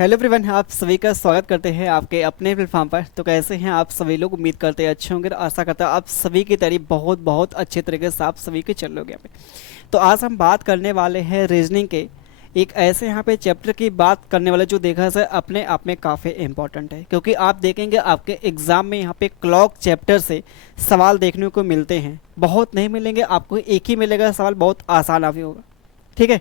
Hello everyone, आप सभी का स्वागत करते हैं आपके अपने प्लेटफॉर्म पर। तो कैसे हैं आप सभी लोग? उम्मीद करते हैं अच्छे होंगे और आशा करता हूं आप सभी की तारीफ बहुत बहुत अच्छे तरीके से आप सभी के चल रहे होंगे। तो आज हम बात करने वाले हैं रीजनिंग के एक ऐसे यहाँ पे चैप्टर की बात करने वाले जो देखा जाए अपने आप में काफ़ी इंपॉर्टेंट है, क्योंकि आप देखेंगे आपके एग्ज़ाम में यहाँ पे क्लॉक चैप्टर से सवाल देखने को मिलते हैं। बहुत नहीं मिलेंगे, आपको एक ही मिलेगा सवाल, बहुत आसान आप होगा। ठीक है,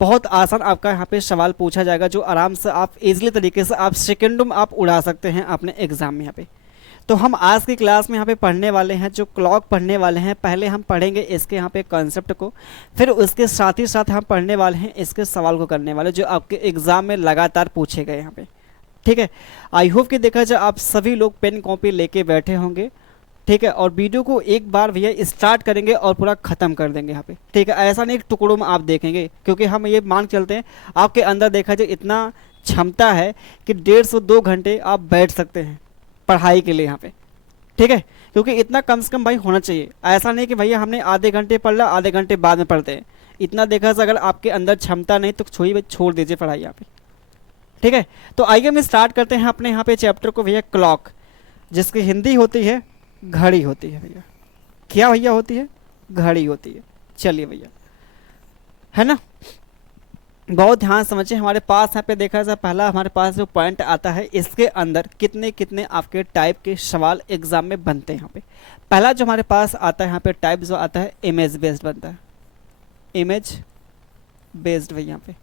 बहुत आसान आपका यहाँ पे सवाल पूछा जाएगा जो आराम से आप इजीली तरीके से आप सेकंडों में आप उड़ा सकते हैं अपने एग्जाम में यहाँ पे। तो हम आज की क्लास में यहाँ पे पढ़ने वाले हैं, जो क्लॉक पढ़ने वाले हैं। पहले हम पढ़ेंगे इसके यहाँ पे कॉन्सेप्ट को, फिर उसके साथ ही साथ हम पढ़ने वाले हैं इसके सवाल को करने वाले जो आपके एग्जाम में लगातार पूछे गए यहाँ पे। ठीक है, आई होप कि देखा जाए आप सभी लोग पेन कॉपी लेके बैठे होंगे। ठीक है, और वीडियो को एक बार भैया स्टार्ट करेंगे और पूरा ख़त्म कर देंगे यहाँ पे। ठीक है, ऐसा नहीं टुकड़ों में आप देखेंगे, क्योंकि हम ये मान चलते हैं आपके अंदर देखा जाए इतना क्षमता है कि 150-2 घंटे आप बैठ सकते हैं पढ़ाई के लिए यहाँ पे। ठीक है, क्योंकि इतना कम से कम भाई होना चाहिए। ऐसा नहीं कि भैया हमने आधे घंटे पढ़ लिया, आधे घंटे बाद में पढ़ते हैं। इतना देखा जाए अगर आपके अंदर क्षमता नहीं तो छोड़ दीजिए पढ़ाई यहाँ पे। ठीक है, तो आइए हम स्टार्ट करते हैं अपने यहाँ पे चैप्टर को भैया। क्लॉक, जिसकी हिंदी होती है घड़ी होती है भैया। क्या भैया होती है? घड़ी होती है। चलिए भैया, है ना, बहुत ध्यान समझिए। हमारे पास यहाँ पे देखा जाए पहला हमारे पास जो पॉइंट आता है, इसके अंदर कितने कितने आपके टाइप के सवाल एग्जाम में बनते हैं यहाँ पे। पहला जो हमारे पास आता है यहाँ पे टाइप जो आता है इमेज बेस्ड बनता है। इमेज बेस्ड भैया यहाँ पे।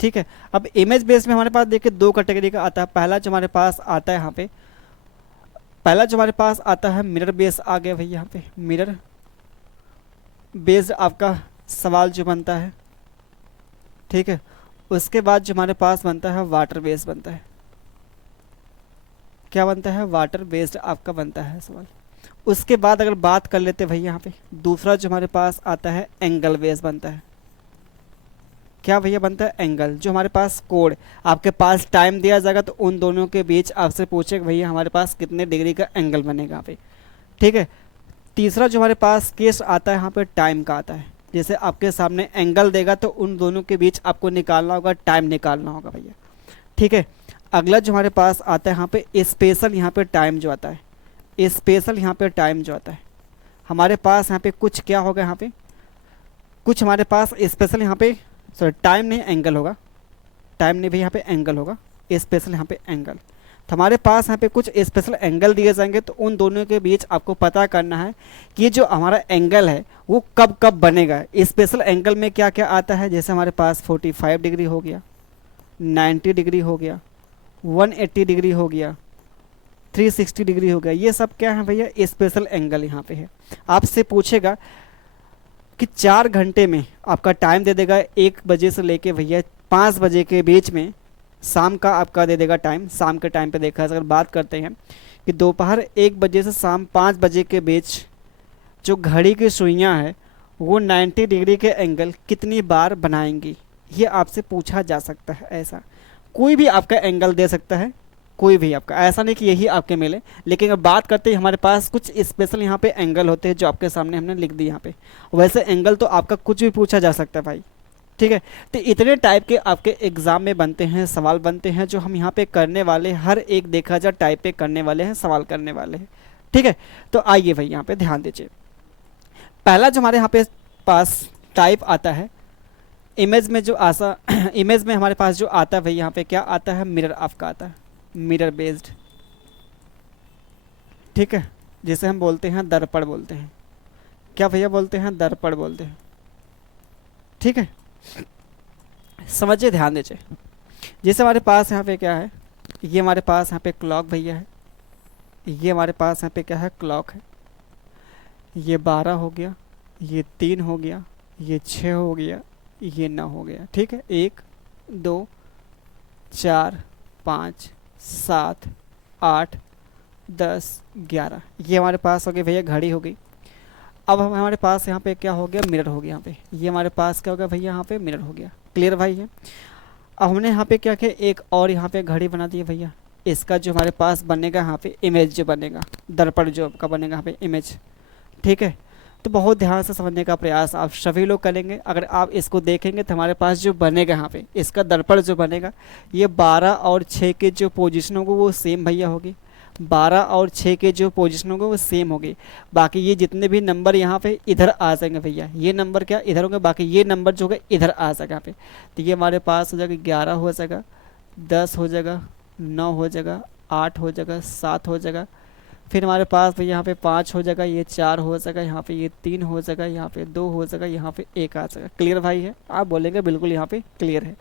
ठीक है, अब इमेज बेस्ड में हमारे पास देखिए दो कैटेगरी का आता है। पहला जो हमारे पास आता है यहाँ पे, पहला जो हमारे पास आता है मिरर बेस आ गया भैया। यहाँ पे मिरर बेस्ड आपका सवाल जो बनता है। ठीक है, उसके बाद जो हमारे पास बनता है वाटर बेस्ड बनता है। क्या बनता है? वाटर बेस्ड आपका बनता है सवाल। उसके बाद अगर बात कर लेते भैया यहाँ पे, दूसरा जो हमारे पास आता है एंगल बेस्ड बनता है। क्या भैया बनता है? एंगल। जो हमारे पास कोड आपके पास टाइम दिया जाएगा तो उन दोनों के बीच आपसे पूछे भैया हमारे पास कितने डिग्री का एंगल बनेगा यहाँ पे। ठीक है, तीसरा जो हमारे पास केस आता है यहाँ पे टाइम का आता है। जैसे आपके सामने एंगल देगा तो उन दोनों के बीच आपको निकालना होगा, टाइम निकालना होगा भैया। ठीक है, अगला जो हमारे पास आता है यहाँ पे स्पेशल, यहाँ पे टाइम जो आता है स्पेशल, यहाँ पे टाइम जो आता है हमारे पास यहाँ पे कुछ क्या होगा, यहाँ पे कुछ हमारे पास स्पेशल यहाँ पे, सॉरी टाइम नहीं एंगल होगा, टाइम नहीं भी यहाँ पे एंगल होगा, स्पेशल यहाँ पे एंगल। तो हमारे पास यहाँ पे कुछ स्पेशल एंगल दिए जाएंगे, तो उन दोनों के बीच आपको पता करना है कि जो हमारा एंगल है वो कब कब बनेगा। स्पेशल एंगल में क्या क्या आता है, जैसे हमारे पास 45 डिग्री हो गया, 90 डिग्री हो गया, 180 डिग्री हो गया, 360 डिग्री हो गया। ये सब क्या है भैया? स्पेशल एंगल यहाँ पे है। आपसे पूछेगा कि 4 घंटे में आपका टाइम दे देगा, 1 बजे से लेके भैया 5 बजे के बीच में शाम का आपका दे देगा टाइम। शाम के टाइम पे देखा अगर बात करते हैं कि दोपहर 1 बजे से शाम 5 बजे के बीच जो घड़ी की सुइयाँ है वो 90 डिग्री के एंगल कितनी बार बनाएंगी, ये आपसे पूछा जा सकता है। ऐसा कोई भी आपका एंगल दे सकता है, कोई भी आपका, ऐसा नहीं कि यही आपके मिले। लेकिन अब बात करते हैं हमारे पास कुछ स्पेशल यहाँ पे एंगल होते हैं जो आपके सामने हमने लिख दिए यहाँ पे। वैसे एंगल तो आपका कुछ भी पूछा जा सकता है भाई। ठीक है, तो इतने टाइप के आपके एग्जाम में बनते हैं, सवाल बनते हैं, जो हम यहाँ पे करने वाले हर एक देखा जाए टाइप पे करने वाले हैं, सवाल करने वाले हैं। ठीक है, तो आइए भाई यहाँ पे ध्यान दीजिए। पहला जो हमारे यहाँ पे पास टाइप आता है इमेज में, जो आशा इमेज में हमारे पास जो आता है भाई यहाँ पे क्या आता है? मिरर आपका आता है, मिरर बेस्ड। ठीक है, जिसे हम बोलते हैं दर्पण बोलते हैं। क्या भैया बोलते हैं? दर्पण बोलते हैं। ठीक है, समझिए, ध्यान दीजिए। जैसे हमारे पास यहाँ पे क्या है, ये हमारे पास यहाँ पे क्लॉक भैया है, ये हमारे पास यहाँ पे क्या है? क्लॉक है। ये 12 हो गया, ये 3 हो गया, ये 6 हो गया, ये 9 हो गया। ठीक है, 1 2 4 5 7 8 10 11, ये हमारे पास हो गई भैया घड़ी हो गई। अब हम हमारे पास यहाँ पे क्या हो गया? मिरर हो गया। यहाँ पे ये हमारे पास क्या हो गया भैया? यहाँ पे मिरर हो गया। क्लियर भाई है? अब हमने यहाँ पे क्या किया? एक और यहाँ पे घड़ी बना दी है भैया। इसका जो हमारे पास बनेगा यहाँ पे इमेज जो बनेगा, दर्पण जो आपका बनेगा यहाँ पे इमेज। ठीक है, तो बहुत ध्यान से समझने का प्रयास आप सभी लोग करेंगे। अगर आप इसको देखेंगे तो हमारे पास जो बनेगा यहाँ पे इसका दर्पण जो बनेगा, ये 12 और 6 के जो पोजीशन होगी वो सेम भैया होगी। 12 और 6 के जो पोजीशन होंगे वो सेम होगी। बाकी ये जितने भी नंबर यहाँ पे इधर आ जाएंगे भैया, ये नंबर क्या इधर होंगे, बाकी ये नंबर जो होगा इधर आ जाएगा यहाँ पे। तो ये हमारे पास हो जाएगा 11 हो जाएगा, 10 हो जाएगा, 9 हो जाएगा, 8 हो जाएगा, 7 हो जाएगा, फिर हमारे पास भैया यहाँ पे 5 हो जाएगा, ये 4 हो जाएगा, यहाँ पे ये 3 हो जाएगा, यहाँ पे 2 हो जाएगा, यहाँ पे 1 आ जाएगा। क्लियर भाई है? आप बोलेंगे बिल्कुल यहाँ पे क्लियर है।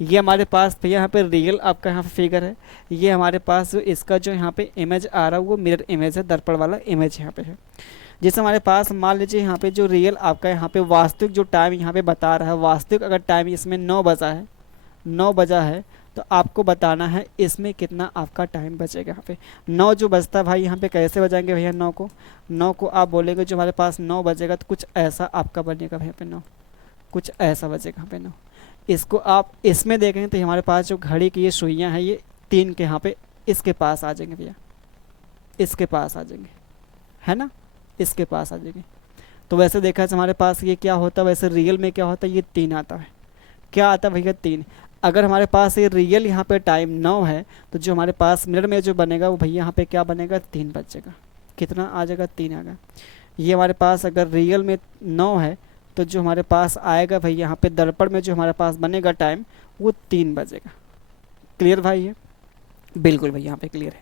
ये हमारे पास भैया यहाँ पे रियल आपका यहाँ पे फिगर है। ये हमारे पास जो इसका जो यहाँ पे इमेज आ रहा है वो मिरर इमेज है, दर्पण वाला इमेज यहाँ पे है। जैसे हमारे पास मान लीजिए यहाँ पे जो रियल आपका यहाँ पे वास्तविक जो टाइम यहाँ पे बता रहा है, वास्तविक अगर टाइम इसमें 9 बजा है, 9 बजा है, तो आपको बताना है इसमें कितना आपका टाइम बचेगा। यहाँ पे 9 जो बजता है भाई यहाँ पे कैसे बजाएंगे भैया? 9 को आप बोलेंगे जो हमारे पास 9 बजेगा तो कुछ ऐसा आपका बनेगा भैया पे 9, कुछ ऐसा बजेगा यहाँ पे 9। इसको आप इसमें देखेंगे तो हमारे पास जो घड़ी की ये सुइयाँ हैं ये 3 के यहाँ पे इसके पास आ जाएंगे भैया, इसके पास आ जाएंगे, है ना, इसके पास आ जाएंगे। तो वैसे देखा जाए हमारे पास ये क्या होता है, वैसे रियल में क्या होता है, ये 3 आता है। क्या आता है भैया? 3। अगर हमारे पास ये रियल यहाँ पे टाइम 9 है तो जो हमारे पास मिरर में जो बनेगा वो भैया यहाँ पे क्या बनेगा? 3 बचेगा। कितना आ जाएगा? 3 आएगा। ये हमारे पास अगर रियल में 9 है तो जो हमारे पास आएगा भैया यहाँ पे दर्पण में जो हमारे पास बनेगा टाइम वो 3 बजेगा। क्लियर भाई है? बिल्कुल भैया यहाँ पे क्लियर है।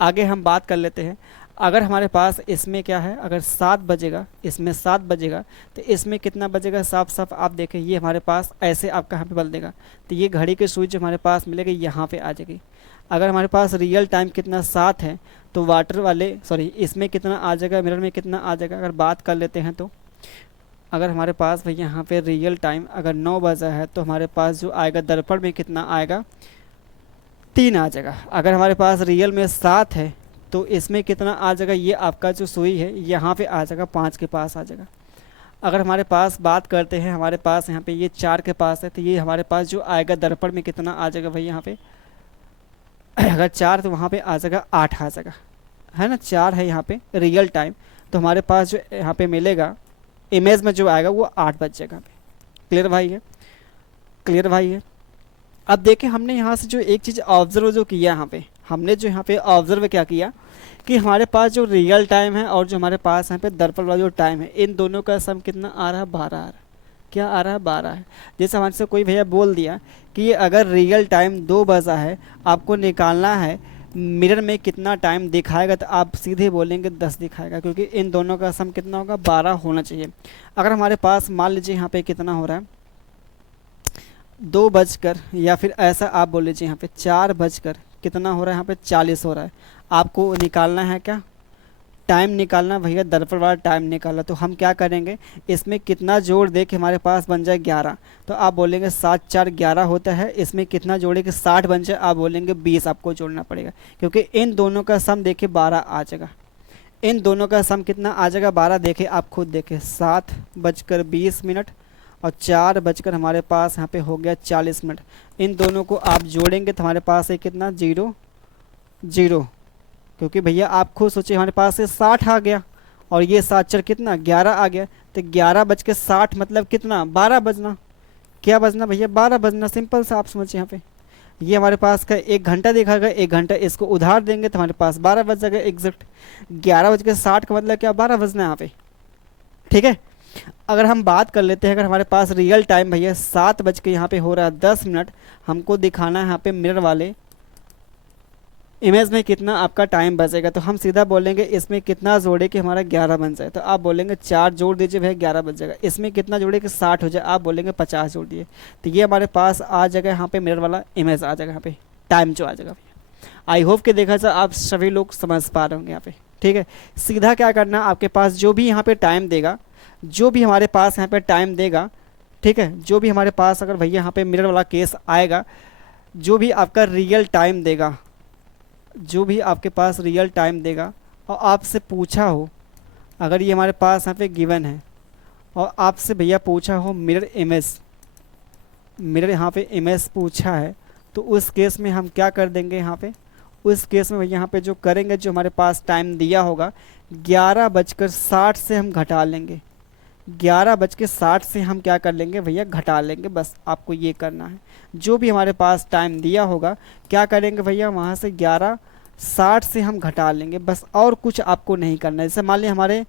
आगे हम बात कर लेते हैं। अगर हमारे पास इसमें क्या है, अगर 7 बजेगा, इसमें 7 बजेगा तो इसमें कितना बजेगा? साफ साफ आप देखें, ये हमारे पास ऐसे आपका यहाँ पे बल देगा तो ये घड़ी के सुई जो हमारे पास मिलेगी यहाँ पे आ जाएगी। अगर हमारे पास रियल टाइम कितना 7 है तो वाटर वाले सॉरी इसमें कितना आ जाएगा, मिरर में कितना आ जाएगा? अगर बात कर लेते हैं तो अगर हमारे पास भैया यहाँ पे रियल टाइम अगर 9 बजा है तो हमारे पास जो आएगा दर्पण में कितना आएगा? 3 आ जाएगा। अगर हमारे पास रियल में 7 है तो इसमें कितना आ जाएगा? ये आपका जो सुई है यहाँ पे आ जाएगा, 5 के पास आ जाएगा। अगर हमारे पास बात करते हैं हमारे पास यहाँ पे ये 4 के पास है तो ये हमारे पास जो आएगा दर्पण में कितना आ जाएगा भैया यहाँ पे? अगर 4 तो वहाँ पे आ जाएगा 8 आ जाएगा, है ना। 4 है यहाँ पे रियल टाइम तो हमारे पास जो यहाँ पे मिलेगा इमेज में जो आएगा वो 8 बच जाएगा। क्लियर भाई है? क्लियर भाई है। अब देखें हमने यहाँ से जो एक चीज़ ऑब्जर्व जो किया यहाँ पे, हमने जो यहाँ पे ऑब्जर्व क्या किया कि हमारे पास जो रियल टाइम है और जो हमारे पास यहाँ पे दर्पण वाला जो टाइम है इन दोनों का सम कितना आ रहा है? 12 आ रहा है। क्या आ रहा है? 12 है। जैसे हमारे से कोई भैया बोल दिया कि ये अगर रियल टाइम 2 बजा है, आपको निकालना है मिरर में कितना टाइम दिखाएगा, तो आप सीधे बोलेंगे 10 दिखाएगा, क्योंकि इन दोनों का सम कितना होगा? 12 होना चाहिए। अगर हमारे पास मान लीजिए यहाँ पे कितना हो रहा है 2 बजकर, या फिर ऐसा आप बोल लीजिए यहाँ पे 4 बजकर कितना हो रहा है, यहाँ पे 40 हो रहा है। आपको निकालना है क्या? टाइम निकालना भैया, दर्पण वाला टाइम निकालना। तो हम क्या करेंगे, इसमें कितना जोड़ दे कि हमारे पास बन जाए 11, तो आप बोलेंगे 7 4 11 होता है। इसमें कितना जोड़े कि 60 बन जाए, आप बोलेंगे 20 आपको जोड़ना पड़ेगा, क्योंकि इन दोनों का सम देखिए 12 आ जाएगा। इन दोनों का सम कितना आ जाएगा? 12। देखें आप खुद देखें, 7:20 और 4 बजकर हमारे पास यहाँ पे हो गया 40 मिनट। इन दोनों को आप जोड़ेंगे तो हमारे पास है कितना? 0 0, क्योंकि भैया आप खुद सोचिए हमारे पास से 60 आ गया और ये 7 4 कितना? 11 आ गया। तो 11:60 मतलब कितना? 12 बजना। क्या बजना भैया? 12 बजना। सिंपल सा आप समझिए। यहाँ पे ये हमारे पास का 1 घंटा दिखाएगा, 1 घंटा इसको उधार देंगे तो हमारे पास 12 बज जाएगा एग्जैक्ट। 11:60 का मतलब क्या? 12 बजना यहाँ पे। ठीक है। अगर हम बात कर लेते हैं, अगर हमारे पास रियल टाइम भैया 7 बज के यहाँ पे हो रहा है 10 मिनट, हमको दिखाना है यहाँ पे मिरर वाले इमेज में कितना आपका टाइम बचेगा, तो हम सीधा बोलेंगे इसमें कितना जोड़े कि हमारा 11 बन जाए, तो आप बोलेंगे 4 जोड़ दीजिए भैया 11 बच जाएगा। इसमें कितना जोड़े कि 60 हो जाए, आप बोलेंगे 50 जोड़ दिए, तो ये हमारे पास आ जाएगा यहाँ पे मिरर वाला इमेज आ जाएगा, यहाँ पे टाइम जो आ जाएगा भैया। आई होप कि देखा जाए आप सभी लोग समझ पा रहे होंगे यहाँ पे। ठीक है। सीधा क्या करना, आपके पास जो भी यहाँ पे टाइम देगा, जो भी हमारे पास यहाँ पे टाइम देगा, ठीक है, जो भी हमारे पास अगर भैया यहाँ पे मिरर वाला केस आएगा, जो भी आपका रियल टाइम देगा, जो भी आपके पास रियल टाइम देगा और आपसे पूछा हो, अगर ये हमारे पास यहाँ पे गिवन है और आपसे भैया पूछा हो मिरर इमेज, मिरर यहाँ पे इमेज पूछा है, तो उस केस में हम क्या कर देंगे, यहाँ पे उस केस में भैया यहाँ पे जो करेंगे, जो हमारे पास टाइम दिया होगा 11:60 से हम घटा लेंगे, 11:60 से हम क्या कर लेंगे भैया, घटा लेंगे। बस आपको ये करना है, जो भी हमारे पास टाइम दिया होगा क्या करेंगे भैया, वहाँ से 11:60 से हम घटा लेंगे बस, और कुछ आपको नहीं करना है। जैसे मान लीजिए हमारे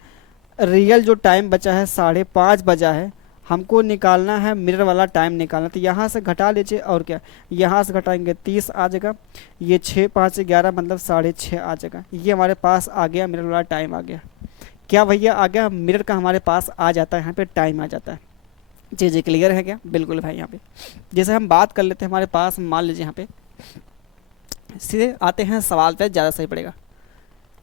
रियल जो टाइम बचा है 5:30 बजा है, हमको निकालना है मिरर वाला टाइम निकालना, तो यहाँ से घटा लीजिए। और क्या, यहाँ से घटाएंगे 30 आ जाएगा, ये 6 5 11 मतलब 6:30 आ जाएगा। ये हमारे पास आ गया मिरर वाला टाइम आ गया। क्या भैया आ गया, मिरर का हमारे पास आ जाता है, यहाँ पे टाइम आ जाता है। जी जी क्लियर है क्या, बिल्कुल भाई। यहाँ पे जैसे हम बात कर लेते हैं, हमारे पास मान लीजिए यहाँ पे सीधे आते हैं सवाल पे, ज़्यादा सही पड़ेगा।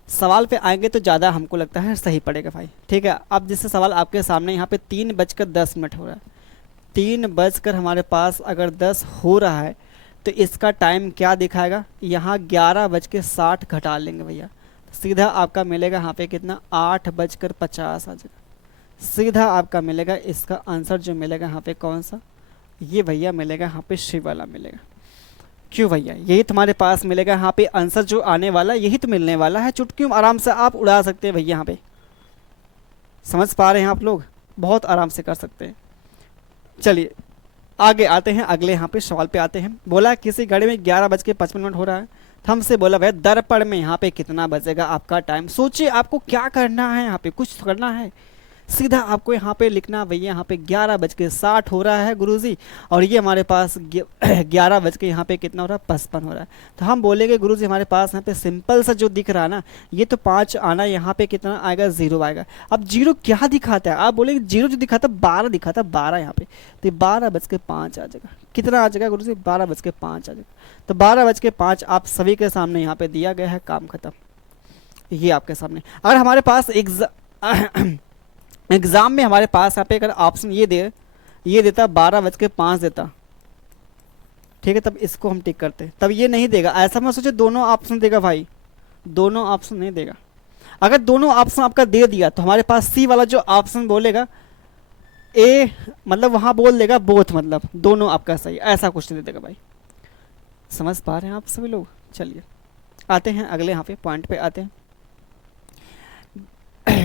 सवाल पे आएंगे तो ज़्यादा हमको लगता है सही पड़ेगा भाई, ठीक है। अब जैसे सवाल आपके सामने यहाँ पे 3:10 हो रहा है, 3 हमारे पास अगर 10 हो रहा है तो इसका टाइम क्या दिखाएगा, यहाँ 11:60 घटा लेंगे भैया, सीधा आपका मिलेगा यहाँ पे कितना, 8:50 आ जाएगा। सीधा आपका मिलेगा इसका आंसर जो मिलेगा यहाँ पे कौन सा, ये भैया मिलेगा यहाँ पे शी वाला मिलेगा। क्यों भैया, यही तुम्हारे पास मिलेगा यहाँ पे आंसर जो आने वाला, यही तो मिलने वाला है। चुटकियों आराम से आप उड़ा सकते हैं भैया, यहाँ पे समझ पा रहे हैं आप लोग, बहुत आराम से कर सकते हैं। चलिए आगे आते हैं, अगले यहाँ पे सवाल पे आते हैं। बोला किसी घड़ी में 11:55 हो रहा है, तो हमसे बोला भाई दर्पण में यहाँ पे कितना बजेगा आपका टाइम। सोचिए आपको क्या करना है, यहाँ पे कुछ करना है, सीधा आपको यहाँ पे लिखना भैया यहाँ पे 11:60 हो रहा है गुरुजी, और ये हमारे पास 11 यहाँ पे कितना हो रहा है, 55 हो रहा है। तो हम बोलेंगे गुरुजी हमारे पास यहाँ पे सिंपल सा जो दिख रहा है ना, ये तो 5 आना, यहाँ पे कितना आएगा, 0 आएगा। अब 0 क्या दिखाता है, आप बोलेंगे 0 जो दिखाता है 12 दिखाता है, 12 यहाँ पे, तो 12:05 आ जाएगा। कितना आ जाएगा गुरुजी, 12:05 आ जाएगा। तो 12:05 आप सभी के सामने यहाँ पे दिया गया है, काम खत्म। ये आपके सामने, अगर हमारे पास एग्जाम में हमारे पास यहाँ पे अगर ऑप्शन ये देता 12:05 देता, ठीक है, तब इसको हम टिक करते, तब ये नहीं देगा। ऐसा मत सोचे दोनों ऑप्शन देगा भाई, दोनों ऑप्शन नहीं देगा। अगर दोनों ऑप्शन आपका दे दिया तो हमारे पास सी वाला जो ऑप्शन बोलेगा ए, मतलब वहाँ बोल देगा बोथ, मतलब दोनों आपका सही, ऐसा कुछ नहीं दे देगा भाई। समझ पा रहे हैं आप सभी लोग। चलिए आते हैं अगले यहाँ पे पॉइंट पे आते हैं।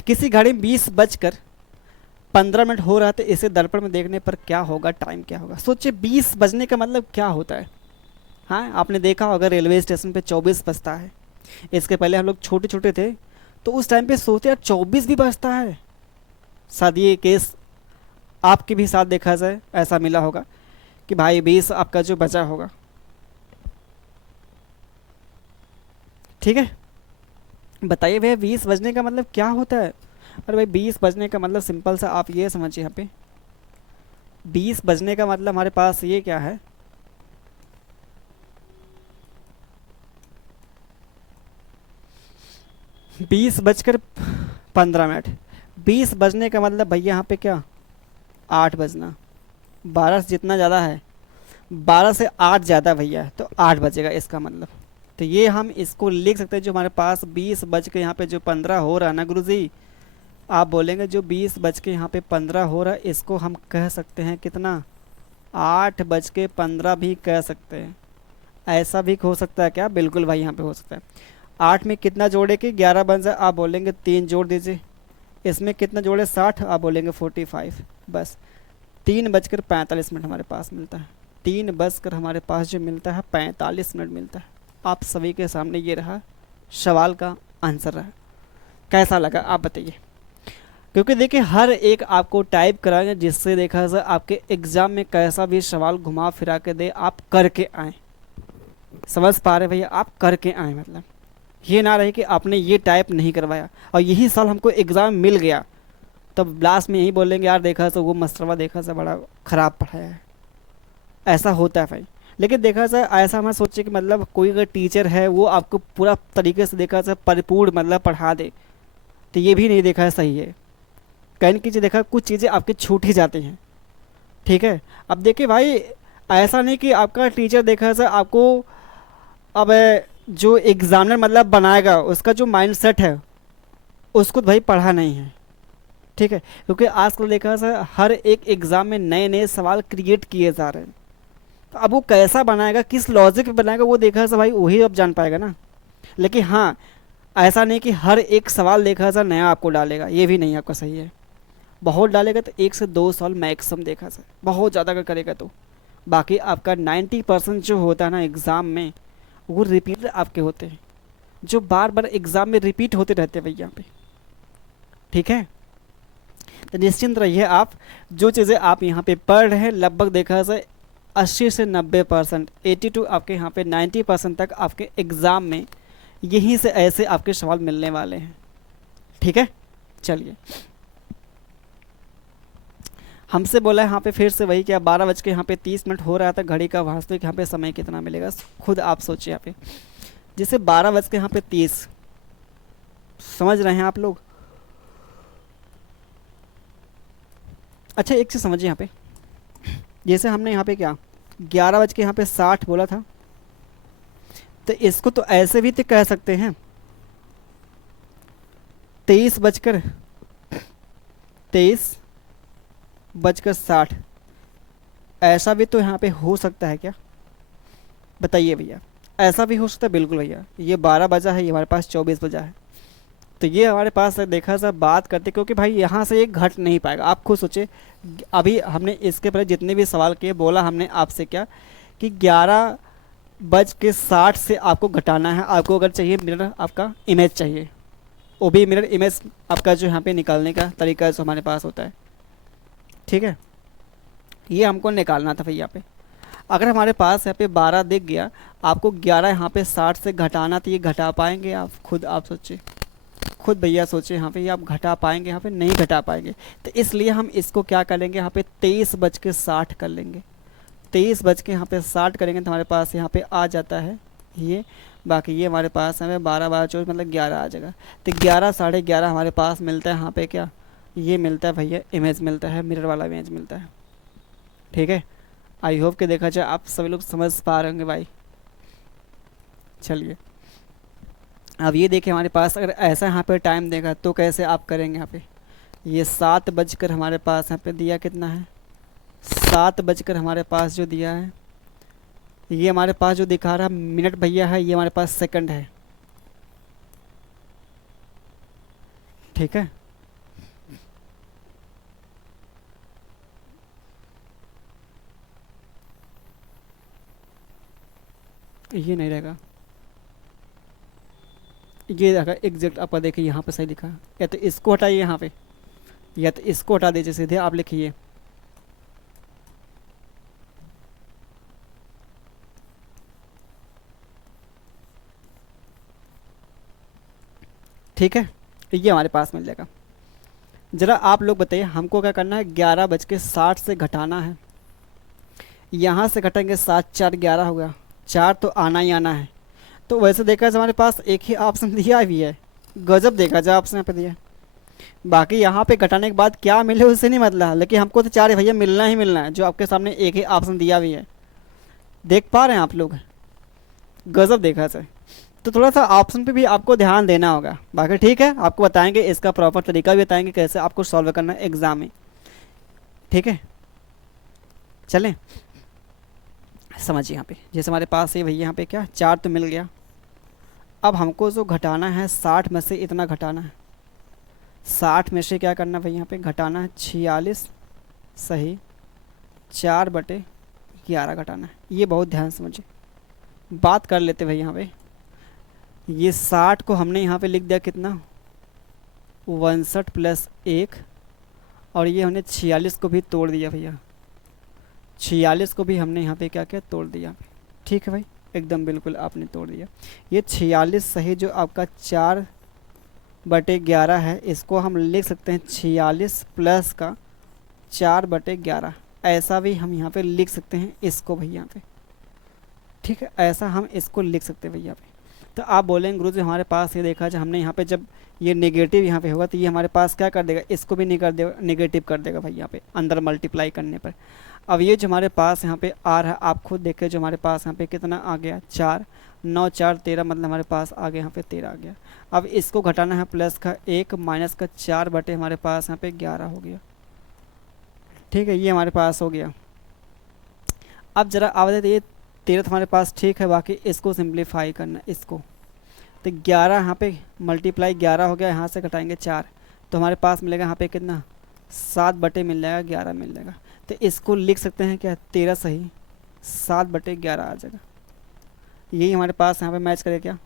किसी घड़ी में 20:15 हो रहा था, इसे दर्पण में देखने पर क्या होगा, टाइम क्या होगा। सोचिए 20 बजने का मतलब क्या होता है। हाँ आपने देखा होगा रेलवे स्टेशन पे 24 बजता है। इसके पहले हम लोग छोटे छोटे थे तो उस टाइम पे सोचते यार 24 भी बजता है। शायद ये केस आपके भी साथ देखा जाए, ऐसा मिला होगा कि भाई 20 आपका जो बचा होगा, ठीक है। बताइए भैया 20 बजने का मतलब क्या होता है। अरे भाई 20 बजने का मतलब सिंपल सा आप ये समझिए, यहाँ पे 20 बजने का मतलब हमारे पास ये क्या है, 20:15। 20 बजने का मतलब भैया यहाँ पे क्या, 8 बजना, 12 से जितना ज़्यादा है, 12 से 8 ज़्यादा भैया, तो 8 बजेगा इसका मतलब। तो ये हम इसको लिख सकते हैं, जो हमारे पास 20 बज के यहाँ पे जो 15 हो रहा है ना गुरुजी, आप बोलेंगे जो 20 बज के यहाँ पे 15 हो रहा है, इसको हम कह सकते हैं कितना, 8:15 भी कह सकते हैं। ऐसा भी हो सकता है क्या, बिल्कुल भाई यहाँ पे हो सकता है। 8 में कितना जोड़े कि 11 बन जाए, आप बोलेंगे 3 जोड़ दीजिए। इसमें कितना जोड़े 60, आप बोलेंगे 45। बस 3:45 हमारे पास मिलता है। 3 हमारे पास जो मिलता है 45 मिनट मिलता है। आप सभी के सामने ये रहा सवाल का आंसर रहा। कैसा लगा आप बताइए, क्योंकि देखिए हर एक आपको टाइप कराएंगे जिससे देखा जाए आपके एग्ज़ाम में कैसा भी सवाल घुमा फिरा के दे, आप करके आएँ। समझ पा रहे भैया, आप करके आएँ, मतलब ये ना रहे कि आपने ये टाइप नहीं करवाया और यही साल हमको एग्ज़ाम मिल गया तब लास्ट में यही बोलेंगे यार देखा तो वो मसरवा देखा से बड़ा ख़राब पढ़ाया है। ऐसा होता है भाई। लेकिन देखा जाए ऐसा मैं सोचे कि मतलब कोई अगर टीचर है वो आपको पूरा तरीके से देखा जाए परिपूर्ण मतलब पढ़ा दे, तो ये भी नहीं देखा है सही है। कहीं की चीज़ देखा कुछ चीज़ें आपकी छूट ही जाती हैं, ठीक है। अब देखिए भाई ऐसा नहीं कि आपका टीचर देखा जाए आपको अब जो एग्ज़ामिनर मतलब बनाएगा उसका जो माइंडसेट है उसको भाई पढ़ा नहीं है, ठीक है। क्योंकि आजकल देखा जाए हर एक एग्ज़ाम में नए नए सवाल क्रिएट किए जा रहे हैं, तो अब वो कैसा बनाएगा, किस लॉजिक पे बनाएगा, वो देखा जाए भाई वही अब जान पाएगा ना। लेकिन हाँ ऐसा नहीं कि हर एक सवाल देखा जाए नया आपको डालेगा, ये भी नहीं आपका सही है। बहुत डालेगा तो 1 से 2 साल मैक्सिमम देखा जाए, बहुत ज़्यादा अगर करेगा तो। बाकी आपका 90% जो होता है ना एग्ज़ाम में, वो रिपीट आपके होते हैं, जो बार बार एग्ज़ाम में रिपीट होते रहते हैं भैया यहाँ पे। ठीक है, तो निश्चिंत रहिए आप, जो चीज़ें आप यहाँ पे पढ़ रहे हैं लगभग देखा जाए 80 से 90%, 82 आपके यहाँ पे 90% तक आपके एग्ज़ाम में यहीं से ऐसे आपके सवाल मिलने वाले हैं। ठीक है, चलिए हमसे बोला है यहाँ पे फिर से वही क्या 12 बज के यहाँ पे 30 मिनट हो रहा था घड़ी का, वास्तविक यहाँ पे समय कितना मिलेगा खुद आप सोचिए यहाँ पे। जैसे 12 बज के यहाँ पे 30, समझ रहे हैं आप लोग? अच्छा एक चीज़ समझिए यहाँ पे, जैसे हमने यहाँ पे क्या 11 बज के यहाँ पे 60 बोला था, तो इसको तो ऐसे भी तो कह सकते हैं 23 बजकर 60, ऐसा भी तो यहाँ पे हो सकता है क्या? बताइए भैया, ऐसा भी हो सकता है? बिल्कुल भैया, ये 12 बजा है, ये हमारे पास 24 बजा है, तो ये हमारे पास देखा जाए बात करते, क्योंकि भाई यहाँ से ये घट नहीं पाएगा। आप खुद सोचे, अभी हमने इसके पहले जितने भी सवाल किए बोला हमने आपसे क्या कि 11 बज के 60 से आपको घटाना है। आपको अगर चाहिए मिरर आपका इमेज चाहिए, वो भी मिरर इमेज आपका जो यहाँ पे निकालने का तरीका जो हमारे पास होता है। ठीक है, ये हमको निकालना था भैया यहाँ पे। अगर हमारे पास यहाँ पे 12 दिख गया, आपको 11 यहाँ पे 60 से घटाना, तो ये घटा पाएंगे आप? खुद आप सोचिए, खुद भैया सोचिए, यहाँ पे ये आप घटा पाएंगे? यहाँ पे नहीं घटा पाएंगे। तो इसलिए हम इसको क्या करेंगे, यहाँ पे 23 बज के 60 कर लेंगे। 23 बज के यहाँ पे 60 करेंगे तो हमारे पास यहाँ पे आ जाता है ये, बाकी ये हमारे पास हमें 12 12 24 मतलब 11 आ जाएगा। तो 11 साढ़े 11 हमारे पास मिलता है यहाँ पे क्या, ये मिलता है भैया इमेज मिलता है, मिरर वाला इमेज मिलता है। ठीक है, आई होप कि देखा जाए आप सभी लोग समझ पा रहे होंगे भाई। चलिए अब ये देखिए, हमारे पास अगर ऐसा यहाँ पे टाइम देगा तो कैसे आप करेंगे? यहाँ पे ये 7 बजकर हमारे पास यहाँ पे दिया कितना है, 7 बजकर हमारे पास जो दिया है, ये हमारे पास जो दिखा रहा मिनट भैया है, ये हमारे पास सेकंड है। ठीक है, ये नहीं रहेगा, ये रहेगा एग्जैक्ट। आपका देखिए यहाँ पे सही लिखा है, या तो इसको हटाइए यहाँ पे, या तो इसको हटा दीजिए, सीधे आप लिखिए ठीक है, ये हमारे पास मिल जाएगा। ज़रा आप लोग बताइए हमको क्या करना है, 11 बज के 60 से घटाना है। यहाँ से घटेंगे 7 4 11 हो गया, 4 तो आना ही आना है। तो वैसे देखा जाए हमारे पास एक ही ऑप्शन दिया भी है, गजब देखा जाए ऑप्शन यहाँ पे दिया। बाकी यहाँ पे घटाने के बाद क्या मिले उससे नहीं मतलब, लेकिन हमको तो 4 भैया मिलना ही मिलना है, जो आपके सामने एक ही ऑप्शन दिया भी है। देख पा रहे हैं आप लोग, गजब देखा जाए। तो थोड़ा सा ऑप्शन पे भी आपको ध्यान देना होगा। बाकी ठीक है, आपको बताएंगे इसका प्रॉपर तरीका भी बताएंगे कैसे आपको सॉल्व करना है एग्ज़ाम में। ठीक है, चलें समझिए यहाँ पे, जैसे हमारे पास ये भैया यहाँ पे क्या 4 तो मिल गया। अब हमको जो घटाना है 60 में से इतना घटाना है, 60 में से क्या करना है भाई, यहाँ पे घटाना है 46 सही 4/11 घटाना है। ये बहुत ध्यान समझिए, बात कर लेते भाई यहाँ पे। ये 60 को हमने यहाँ पे लिख दिया कितना 59 + 1, और ये हमने 46 को भी तोड़ दिया भैया, 46 को भी हमने यहाँ पे क्या क्या तोड़ दिया। ठीक है भाई, एकदम बिल्कुल आपने तोड़ दिया। ये 46 सही जो आपका 4/11 है, इसको हम लिख सकते हैं 46 प्लस का 4/11, ऐसा भी हम यहाँ पे लिख सकते हैं इसको भैया यहाँ पे। ठीक है, ऐसा हम इसको लिख सकते हैं भैया पे। तो आप बोलेंगे गुरु जी हमारे पास ये देखा जाए हमने यहाँ पे जब ये नेगेटिव यहाँ पे होगा तो ये हमारे पास क्या कर देगा, इसको भी नहीं कर देगा, नेगेटिव कर देगा भाई यहाँ पे अंदर मल्टीप्लाई करने पर। अब ये जो हमारे पास यहाँ पे आ रहा है, आप खुद देखें जो हमारे पास यहाँ पे कितना आ गया 4 9 4 13, मतलब हमारे पास आ गया यहाँ पे 13 आ गया। अब इसको घटाना है प्लस का 1 माइनस का 4 बटे हमारे पास यहाँ पे 11 हो गया। ठीक है, ये हमारे पास हो गया। अब ज़रा आप बताइए ये 13 तो हमारे पास ठीक है, बाकी इसको सिंप्लीफाई करना इसको, तो 11 यहाँ पे मल्टीप्लाई 11 हो गया, यहाँ से घटाएंगे 4 तो हमारे पास मिलेगा यहाँ पे कितना 7 बटे मिल जाएगा 11 मिल जाएगा। तो इसको लिख सकते हैं क्या, 13 सही 7/11 आ जाएगा। यही हमारे पास यहाँ पे मैच करे क्या,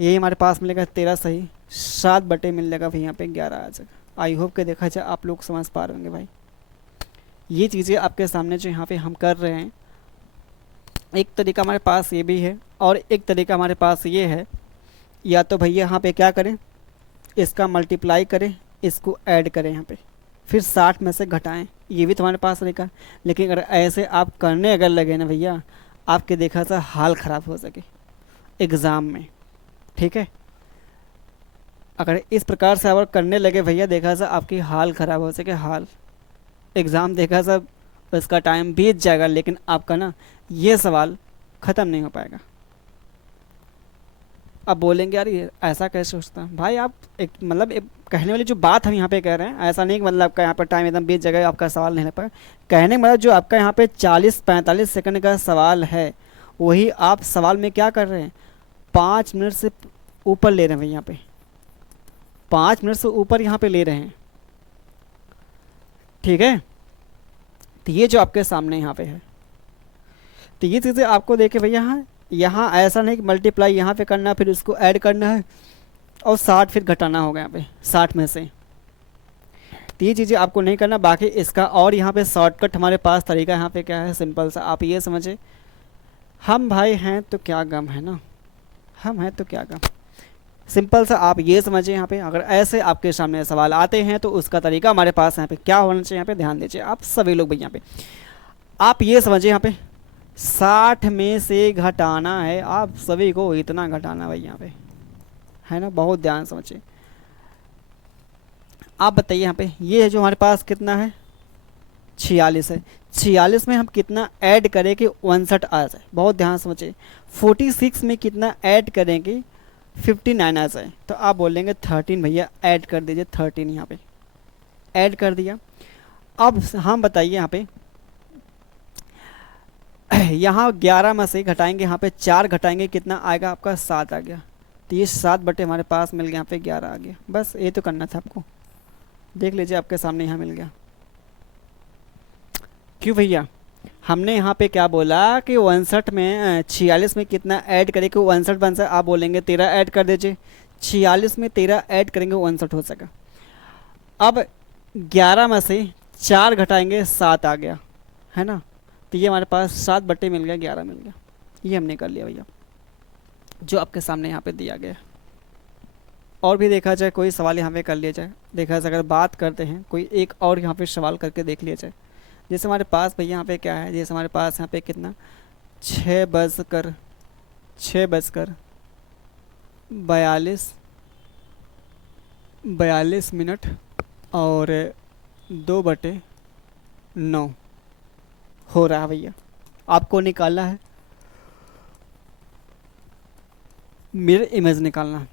यही हमारे पास मिलेगा 13 सही 7 बटे मिल जाएगा फिर यहाँ पे 11 आ जाएगा। आई होप के देखा जाए आप लोग समझ पा रहे होंगे भाई। ये चीज़ें आपके सामने जो यहाँ पे हम कर रहे हैं, एक तरीका हमारे पास ये भी है और एक तरीका हमारे पास ये है, या तो भैया यहाँ पे क्या करें, इसका मल्टीप्लाई करें, इसको ऐड करें यहाँ पे, फिर 60 में से घटाएं, ये भी तुम्हारे पास तरीका है। लेकिन अगर ऐसे आप करने अगर लगे ना भैया, आपके देखा था हाल ख़राब हो सके एग्ज़ाम में, ठीक है। अगर इस प्रकार से अगर करने लगे भैया, देखा सा आपकी हाल ख़राब हो सके, हाल एग्ज़ाम देखा सा इसका टाइम बीत जाएगा, लेकिन आपका ना ये सवाल ख़त्म नहीं हो पाएगा। अब बोलेंगे यार ये ऐसा कैसे सोचता है भाई, आप एक मतलब एक कहने वाली जो बात हम यहाँ पे कह रहे हैं, ऐसा नहीं कि मतलब आपका यहाँ पर टाइम एकदम बीत जाएगा आपका सवाल नहीं हो पाएगा। कहने का मतलब जो आपका यहाँ पे 40-45 सेकंड का सवाल है, वही आप सवाल में क्या कर रहे हैं, 5 मिनट से ऊपर ले रहे हैं भाई, यहाँ पे 5 मिनट से ऊपर यहाँ पे ले रहे हैं, ठीक है। तो ये जो आपके सामने यहाँ पे है, तो ये चीज़ें आपको देखे भैया, यहाँ ऐसा नहीं कि मल्टीप्लाई यहाँ पे करना फिर उसको ऐड करना है और 60 फिर घटाना होगा यहाँ पे 60 में से, तो ये चीज़ें आपको नहीं करना। बाकी इसका और यहाँ पे शॉर्टकट हमारे पास तरीका यहाँ पे क्या है, सिंपल सा आप ये समझे, हम भाई हैं तो क्या गम है ना, हम हैं तो क्या गम, सिंपल सा आप ये समझिए। यहाँ पे अगर ऐसे आपके सामने सवाल आते हैं तो उसका तरीका हमारे पास यहाँ पे क्या होना चाहिए, यहाँ पे ध्यान दीजिए आप सभी लोग भाई। यहाँ पे आप ये समझिए, यहाँ पे 60 में से घटाना है आप सभी को, इतना घटाना भाई यहाँ पे है ना, बहुत ध्यान समझिए। आप बताइए यहाँ पे ये है जो हमारे पास कितना है, 46 है, 46 में हम कितना ऐड करें कि 59 आ जाए, बहुत ध्यान समझिए। 46 में कितना ऐड करें कि 59 आ जाए, तो आप बोलेंगे 13 भैया ऐड कर दीजिए, 13 यहाँ पे ऐड कर दिया। अब हम बताइए यहाँ पे यहाँ 11 में से घटाएंगे, यहाँ पे 4 घटाएंगे, कितना आएगा आपका 7 आ गया। तो ये 7 बटे हमारे पास मिल गया, यहाँ पे 11 आ गया। बस ये तो करना था आपको, देख लीजिए आपके सामने यहाँ मिल गया। क्यों भैया, हमने यहाँ पे क्या बोला कि 59 में 46 में कितना ऐड करें कि 59 बन सके, आप बोलेंगे 13 ऐड कर दीजिए, 46 में 13 ऐड करेंगे 59 हो सका। अब 11 में से 4 घटाएंगे 7 आ गया, है ना। तो ये हमारे पास 7 बटे मिल गया 11 मिल गया, ये हमने कर लिया भैया जो आपके सामने यहाँ पे दिया गया। और भी देखा जाए कोई सवाल यहाँ पे कर लिया जाए, देखा जाए अगर बात करते हैं कोई एक और यहाँ पे सवाल करके देख लिया जाए। जैसे हमारे पास भैया यहाँ पे क्या है, जैसे हमारे पास यहाँ पे कितना 6:42 मिनट और 2/9 हो रहा है भैया। आपको निकालना है मिरर इमेज निकालना,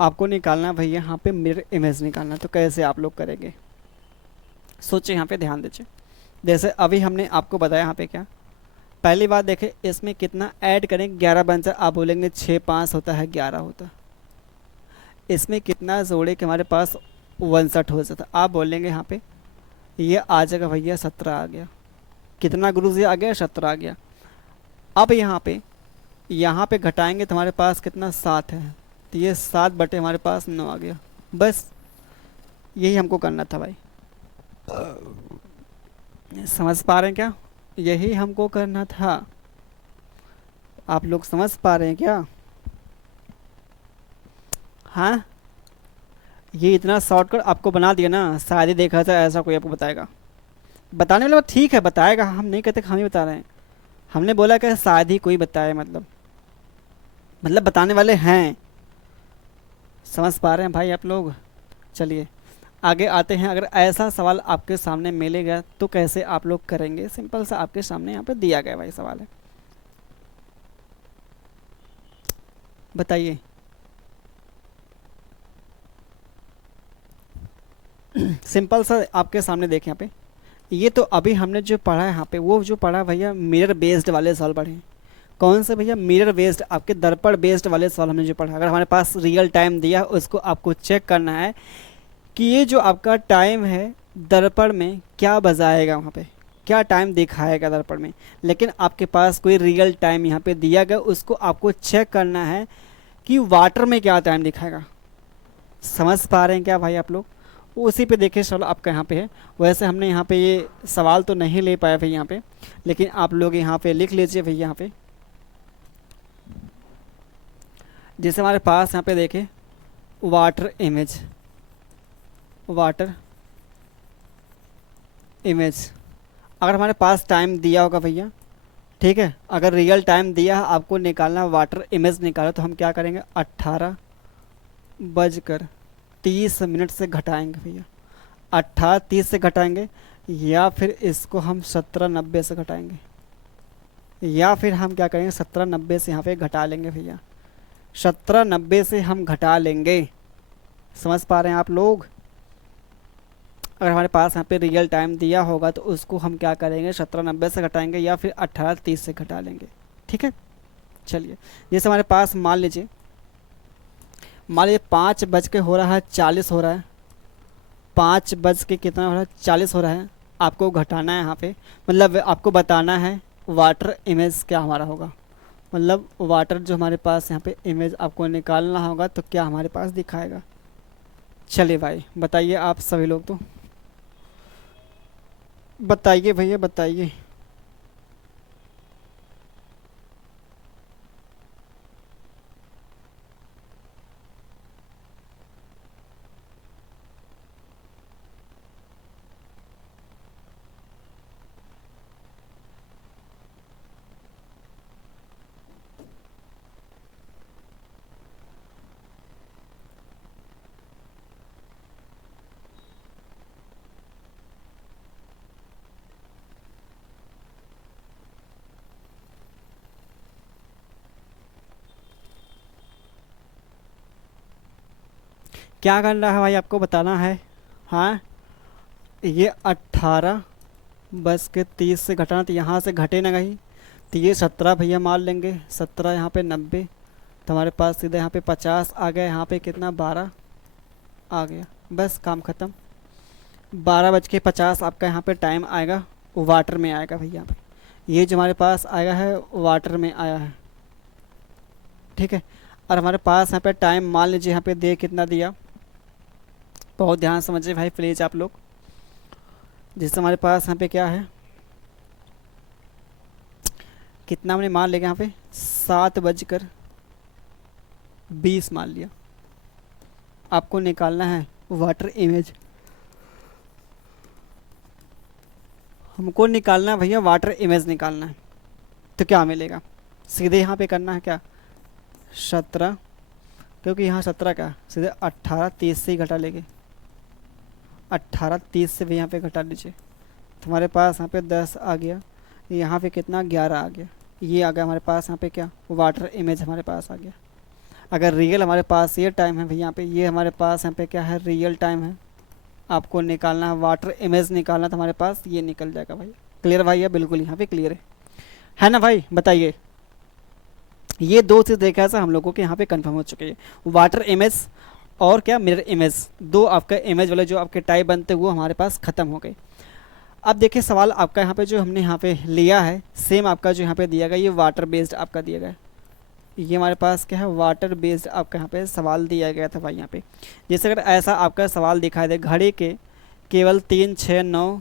आपको निकालना भैया यहाँ पे मिरर इमेज निकालना। तो कैसे आप लोग करेंगे सोचिए, यहाँ पे ध्यान दीजिए। जैसे अभी हमने आपको बताया यहाँ पे क्या, पहली बात देखें इसमें कितना ऐड करें, 11 बन जाए, आप बोलेंगे 6×5 होता है 11 होता है। इसमें कितना जोड़े कि हमारे पास 59 हो जाता, आप बोलेंगे यहाँ पे ये आ जाएगा भैया 17 आ गया। कितना गुरुजी आ गया, 17 आ गया। अब यहाँ पे घटाएंगे तो हमारे पास कितना 7 है, तो ये 7 बटे हमारे पास 9 आ गया। बस यही हमको करना था भाई, समझ पा रहे हैं क्या, यही हमको करना था। आप लोग समझ पा रहे हैं क्या, हाँ। ये इतना शॉर्टकट आपको बना दिया ना, शायद ही देखा था ऐसा कोई आपको बताएगा। बताने वाला ठीक है बताएगा, हम नहीं कहते हम ही बता रहे हैं, हमने बोला कि शायद ही कोई बताए, मतलब बताने वाले हैं। समझ पा रहे हैं भाई आप लोग। चलिए आगे आते हैं। अगर ऐसा सवाल आपके सामने मिलेगा तो कैसे आप लोग करेंगे, सिंपल सा आपके सामने यहाँ पे दिया गया भाई सवाल है, बताइए। सिंपल सा आपके सामने देखें यहाँ पे, ये तो अभी हमने जो पढ़ा है यहाँ पे, वो जो पढ़ा भैया मिरर बेस्ड वाले सवाल पढ़े। कौन से भैया, मिरर बेस्ड, आपके दर्पण बेस्ड वाले सवाल हमने जो पढ़ा। अगर हमारे पास रियल टाइम दिया उसको आपको चेक करना है कि ये जो आपका टाइम है दर्पण में क्या बजाएगा, वहाँ पे क्या टाइम दिखाएगा दर्पण में, लेकिन आपके पास कोई रियल टाइम यहाँ पे दिया गया, उसको आपको चेक करना है कि वाटर में क्या टाइम दिखाएगा। समझ पा रहे हैं क्या भाई आप लोग? उसी पे देखिए, चलो आपका यहाँ पे है। वैसे हमने यहाँ पे ये सवाल तो नहीं ले पाया भाई यहाँ पे, लेकिन आप लोग यहाँ पे लिख लीजिए भाई यहाँ पे। जैसे हमारे पास यहाँ पे देखें वाटर इमेज, वाटर इमेज, अगर हमारे पास टाइम दिया होगा भैया, ठीक है, अगर रियल टाइम दिया है आपको निकालना, वाटर इमेज निकाला, तो हम क्या करेंगे 18:30 से घटाएंगे भैया, 18:30 से घटाएंगे, या फिर इसको हम 17:90 से घटाएंगे, या फिर हम क्या करेंगे 17:90 से यहाँ पे घटा लेंगे भैया, 17:90 से हम घटा लेंगे। समझ पा रहे हैं आप लोग? अगर हमारे पास यहाँ पे रियल टाइम दिया होगा तो उसको हम क्या करेंगे 17:90 से घटाएंगे, या फिर 18:30 से घटा लेंगे। ठीक है, चलिए। जैसे हमारे पास मान लीजिए 5:40 हो रहा है, 5 बज के कितना हो रहा है 40 हो रहा है, आपको घटाना है यहाँ पे, मतलब आपको बताना है वाटर इमेज क्या हमारा होगा, मतलब वाटर जो हमारे पास यहाँ पे इमेज आपको निकालना होगा तो क्या हमारे पास दिखाएगा। चलिए भाई बताइए, आप सभी लोग तो बताइए भैया, बताइए। क्या करना है भाई, आपको बताना है। हाँ, ये 18:30 से घटाना, तो यहाँ से घटे ना कहीं, तो ये 17 भैया मान लेंगे, 17 यहाँ पे 90, तो हमारे पास सीधे यहाँ पे 50 आ गया, यहाँ पे कितना 12 आ गया, बस काम ख़त्म। 12:50 आपका यहाँ पे टाइम आएगा, वाटर में आएगा भैया यहाँ पे, ये जो हमारे पास आया है वाटर में आया है। ठीक है, और हमारे पास यहाँ पे टाइम मान लीजिए यहाँ पे दे कितना दिया, बहुत ध्यान समझिए भाई प्लीज़ आप लोग। जैसे हमारे पास यहाँ पे क्या है, कितना हमने मान लिया यहाँ पे 7:20 मान लिया, आपको निकालना है वाटर इमेज, हमको निकालना है भैया वाटर इमेज निकालना है। तो क्या मिलेगा, सीधे यहाँ पे करना है क्या 17, क्योंकि यहाँ 17 का सीधे 18:30 से ही घटा लेंगे, 18:30 से भी यहाँ पे घटा लीजिए, तो हमारे पास यहाँ पे 10 आ गया, यहाँ पे कितना 11 आ गया, ये आ गया हमारे पास यहाँ पे क्या वाटर इमेज हमारे पास आ गया। अगर रियल हमारे पास ये टाइम है भैया यहाँ पे, ये हमारे पास यहाँ पे क्या है रियल टाइम है, आपको निकालना है वाटर इमेज निकालना, तो हमारे पास ये निकल जाएगा भाई। क्लियर भाई है, बिल्कुल यहाँ पे क्लियर है ना भाई? बताइए, ये दो चीज़ देखा था हम लोगों के यहाँ पे कंफर्म हो चुके हैं, वाटर इमेज और क्या मिरर इमेज, दो आपका इमेज वाले जो आपके टाइप बनते वो हमारे पास ख़त्म हो गए। अब देखिए सवाल आपका यहाँ पे जो हमने यहाँ पे लिया है, सेम आपका जो यहाँ पे दिया गया ये वाटर बेस्ड आपका दिया गया है, ये हमारे पास क्या है वाटर बेस्ड आपका यहाँ पे सवाल दिया गया था भाई। यहाँ पे जैसे अगर ऐसा आपका सवाल दिखाई दे, घड़ी के केवल 3, 6, 9,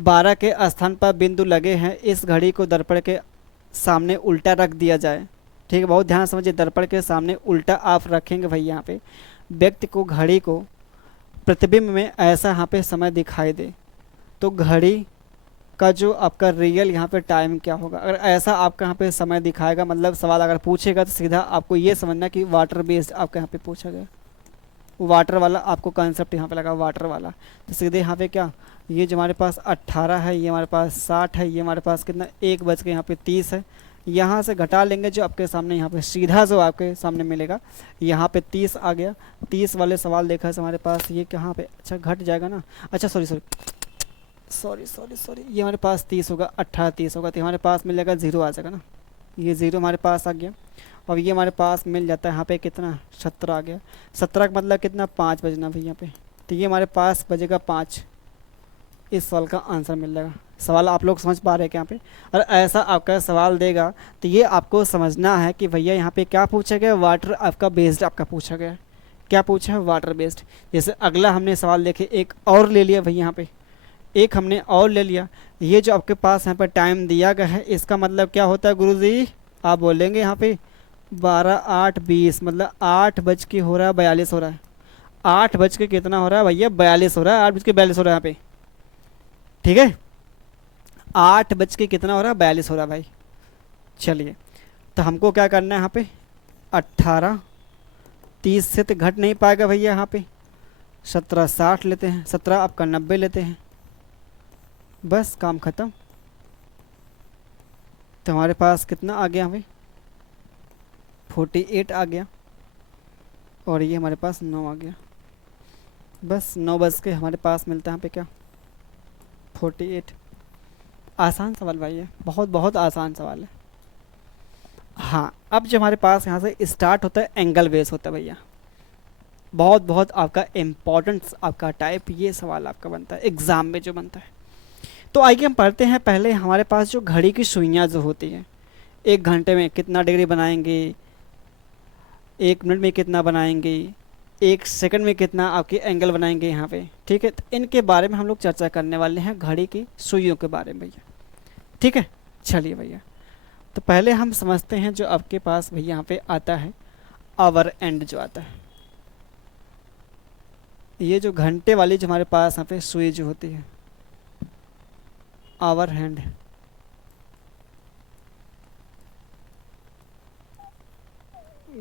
12 के स्थान पर बिंदु लगे हैं, इस घड़ी को दर्पण के सामने उल्टा रख दिया जाए। ठीक है, बहुत ध्यान समझिए, दर्पण के सामने उल्टा आप रखेंगे भाई यहाँ पे, व्यक्ति को घड़ी को प्रतिबिंब में ऐसा यहाँ पे समय दिखाई दे, तो घड़ी का जो आपका रियल यहाँ पे टाइम क्या होगा। अगर ऐसा आपका यहाँ पे समय दिखाएगा, मतलब सवाल अगर पूछेगा तो सीधा आपको ये समझना कि वाटर बेस्ड आपका यहाँ पे पूछा गया, वाटर वाला आपको कॉन्सेप्ट यहाँ पे लगा वाटर वाला, तो सीधे यहाँ पे क्या ये जो हमारे पास 18 है, ये हमारे पास 60 है, ये हमारे पास कितना 1 बज के यहाँ पे 30 है, यहाँ से घटा लेंगे जो आपके सामने यहाँ पे सीधा जो आपके सामने मिलेगा, यहाँ पे 30 आ गया। 30 वाले सवाल देखा है हमारे पास, ये कहाँ पे अच्छा घट जाएगा ना, अच्छा सॉरी ये हमारे पास 30 होगा, 18:30 होगा, तो हमारे पास मिल जाएगा 0 आ जाएगा ना, ये 0 हमारे पास आ गया। और ये हमारे पास मिल जाता है यहाँ पे कितना 17 आ गया, 17 का मतलब कितना 5 बजना भाई यहाँ पे तो ये हमारे पास बचेगा 5। इस सवाल का आंसर मिल जाएगा। सवाल आप लोग समझ पा रहे हैं क्या यहाँ पे? और ऐसा आपका सवाल देगा तो ये आपको समझना है कि भैया यहाँ पे क्या पूछा गया, वाटर आपका बेस्ड आपका पूछा गया है। क्या पूछा है? Water based. जैसे अगला हमने सवाल देखे, एक और ले लिया भैया यहाँ पे, एक हमने और ले लिया। ये जो आपके पास यहाँ पर टाइम दिया गया है, इसका मतलब क्या होता है गुरुजी? आप बोलेंगे यहाँ पे 12 8 20, मतलब 8 बज के हो रहा है 42 हो रहा है। 8 बज के कितना हो रहा है भैया? 42 हो रहा है। 8 बज के 42 हो रहा है यहाँ पे, ठीक है। 8 बज के कितना हो रहा है? 42 हो रहा है भाई। चलिए, तो हमको क्या करना है यहाँ पे? 18 30 से तो घट नहीं पाएगा भैया यहाँ पे। 17 60 लेते हैं, 17 आपका 90 लेते हैं, बस काम ख़त्म। तो हमारे पास कितना आ गया हमें? 48 आ गया। और ये हमारे पास 9 आ गया। बस 9 बज के हमारे पास मिलता है यहाँ पे क्या? 48। आसान सवाल भाई है, बहुत बहुत आसान सवाल है। हाँ, अब जो हमारे पास यहाँ से स्टार्ट होता है एंगल बेस होता है भैया। बहुत बहुत आपका इम्पोर्टेंट आपका टाइप ये सवाल आपका बनता है एग्ज़ाम में जो बनता है। तो आइए हम पढ़ते हैं। पहले हमारे पास जो घड़ी की सुइयाँ जो होती हैं, 1 घंटे में कितना डिग्री बनाएंगे, 1 मिनट में कितना बनाएंगे, 1 सेकंड में कितना आपके एंगल बनाएंगे यहाँ पे, ठीक है। तो इनके बारे में हम लोग चर्चा करने वाले हैं, घड़ी की सुइयों के बारे में भैया, ठीक है। चलिए भैया, तो पहले हम समझते हैं जो आपके पास भैया यहाँ पे आता है आवर एंड जो आता है। ये जो घंटे वाली जो हमारे पास यहाँ पे सुई जो होती है, आवर हैंड,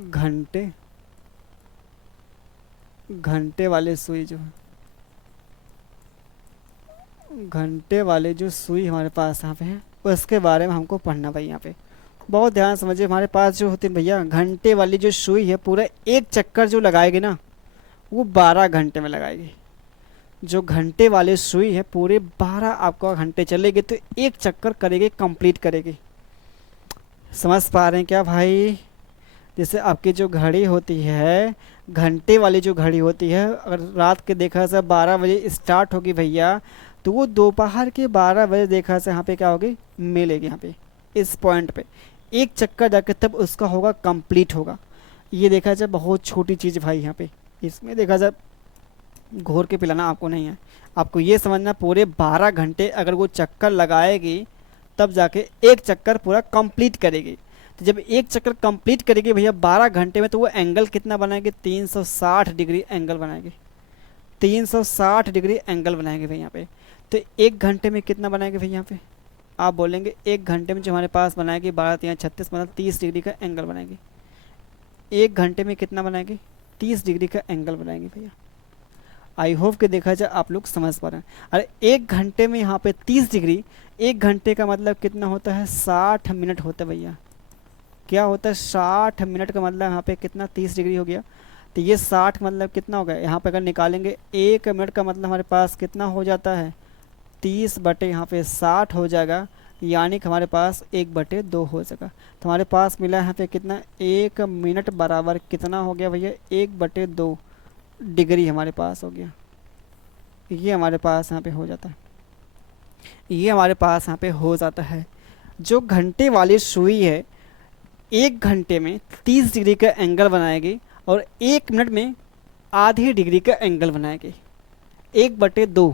घंटे घंटे वाले सुई जो है, घंटे वाले जो सुई हमारे पास यहाँ पे है, उसके बारे में हमको पढ़ना भाई। यहाँ पे बहुत ध्यान समझिए, हमारे पास जो होती है भैया घंटे वाली जो सुई है, पूरा एक चक्कर जो लगाएगी ना वो 12 घंटे में लगाएगी। जो घंटे वाले सुई है पूरे 12 आपका घंटे चलेगी, तो एक चक्कर करेगी, कंप्लीट करेगी। समझ पा रहे हैं क्या भाई? जैसे आपकी जो घड़ी होती है, घंटे वाली जो घड़ी होती है, अगर रात के देखा से 12 बजे स्टार्ट होगी भैया, तो वो दोपहर के 12 बजे देखा से यहाँ पे क्या होगी? मिलेगी यहाँ पे इस पॉइंट पे। एक चक्कर जाके तब उसका होगा कंप्लीट होगा। ये देखा जाए बहुत छोटी चीज़ भाई यहाँ पे, इसमें देखा जाए घोर के पिलाना आपको नहीं है। आपको ये समझना पूरे 12 घंटे अगर वो चक्कर लगाएगी तब जाके एक चक्कर पूरा कंप्लीट करेगी। तो जब एक चक्कर कंप्लीट करेगी भैया 12 घंटे में, तो वो एंगल कितना बनाएगी? 360 डिग्री एंगल बनाएगी। 360 डिग्री एंगल बनाएंगे भैया यहाँ पे। तो 1 घंटे में कितना बनाएंगे भैया यहाँ पे? आप बोलेंगे 1 घंटे में जो हमारे पास बनाएगी 12 3 36, मतलब 30 डिग्री का एंगल बनाएगी। 1 घंटे में कितना बनाएगी? 30 डिग्री का एंगल बनाएंगे भैया। आई होप कि देखा जाए आप लोग समझ पा रहे हैं। अरे 1 घंटे में यहाँ पे 30 डिग्री, 1 घंटे का मतलब कितना होता है? 60 मिनट होता है भैया। क्या होता है? 60 मिनट का मतलब यहाँ पे कितना? 30 डिग्री हो गया। तो ये 60 मतलब कितना हो गया? यहाँ पे अगर निकालेंगे 1 मिनट का मतलब हमारे पास कितना हो जाता है? 30 बटे यहाँ पे 60 हो जाएगा, यानी कि हमारे पास 1/2 हो जाएगा। तो हमारे पास मिला यहाँ पे कितना? 1 मिनट बराबर कितना हो गया भैया? 1/2 डिग्री हमारे पास हो गया। ये हमारे पास यहाँ पे हो जाता है, ये हमारे पास यहाँ पे हो जाता है। जो घंटे वाली सुई है 1 घंटे में 30 डिग्री का एंगल बनाएगी और 1 मिनट में आधी डिग्री का एंगल बनाएगी, 1/2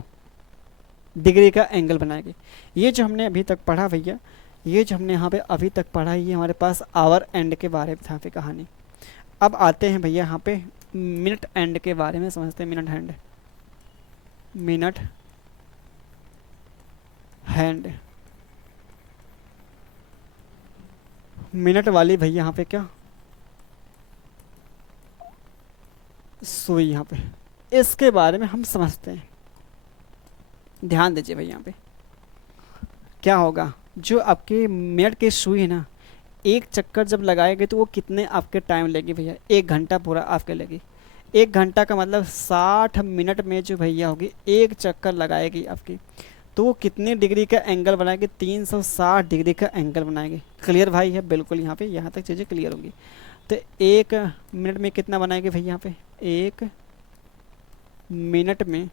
डिग्री का एंगल बनाएगी। ये जो हमने अभी तक पढ़ा भैया, ये जो हमने यहाँ पे अभी तक पढ़ा, ये हमारे पास आवर एंड के बारे में था पे कहानी। अब आते हैं भैया यहाँ पे मिनट एंड के बारे में समझते हैं। Minute hand, minute hand, minute वाली भैया यहाँ पे क्या? सुई यहाँ पे, इसके बारे में हम समझते हैं। ध्यान दीजिए भैया यहाँ पे क्या होगा। जो आपके मिनट की सुई है ना, एक चक्कर जब लगाएंगे तो वो कितने आपके टाइम लेगी भैया? 1 घंटा पूरा आपके लेगी। 1 घंटा का मतलब 60 मिनट में जो भैया होगी एक चक्कर लगाएगी आपकी, तो वो कितने डिग्री का एंगल बनाएगी? 360 डिग्री का एंगल बनाएगी। क्लियर भाई है? बिल्कुल यहाँ पे यहाँ तक चीज़ें क्लियर होंगी। तो 1 मिनट में कितना बनाएगी भैया यहाँ पे? 1 मिनट में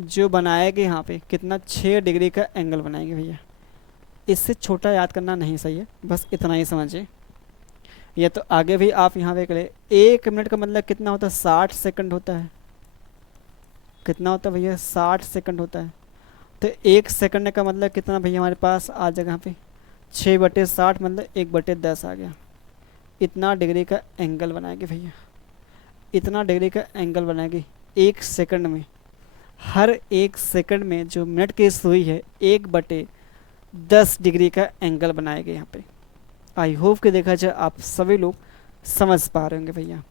जो बनाएगी यहाँ पे कितना 6 डिग्री का एंगल बनाएगी भैया। इससे छोटा याद करना नहीं सही है, बस इतना ही समझिए। ये तो आगे भी आप यहाँ पे करें। 1 मिनट का मतलब कितना होता है, 60 सेकंड होता है। कितना होता है भैया, 60 सेकंड होता है। तो 1 सेकंड का मतलब कितना भैया हमारे पास आ जाएगा यहाँ पे 6/60 मतलब 1/10 आ गया। इतना डिग्री का एंगल बनाएगी भैया, इतना डिग्री का एंगल बनाएगी 1 सेकंड में। हर 1 सेकंड में जो मिनट की सुई है 1/10 डिग्री का एंगल बनाएगी यहाँ पे। आई होप कि देखा जाए आप सभी लोग समझ पा रहे होंगे भैया।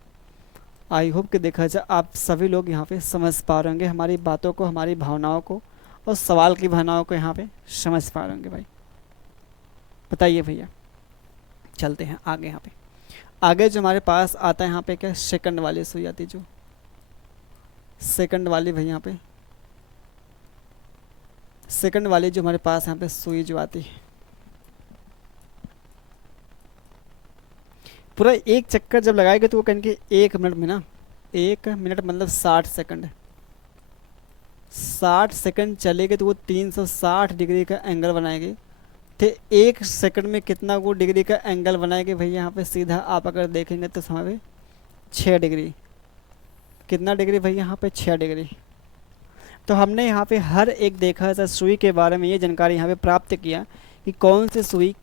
आई होप कि देखा जाए आप सभी लोग यहाँ पे समझ पा रहे होंगे हमारी बातों को, हमारी भावनाओं को और सवाल की भावनाओं को यहाँ पे समझ पा रहे होंगे भाई। बताइए भैया, चलते हैं आगे। यहाँ पे आगे जो हमारे पास आता है यहाँ पे क्या, सेकंड वाली सुई आती है, जो सेकंड वाली भैया यहाँ पे सेकंड वाली जो हमारे पास यहाँ पे सुई जो आती है, पूरा एक चक्कर जब लगाएंगे तो वो कहेंगे 1 मिनट में ना, 1 मिनट मतलब 60 सेकंड, 60 सेकंड चलेगी तो वो 360 डिग्री का एंगल बनाएगी। तो 1 सेकंड में कितना वो डिग्री का एंगल बनाएगी भैया यहाँ पे सीधा आप अगर देखेंगे तो हमारे 6 डिग्री। कितना डिग्री भैया यहाँ पे, 6 डिग्री। तो हमने यहाँ पे हर एक देखा था सुई के बारे में, ये जानकारी यहाँ पे प्राप्त किया कि कौन सी सुई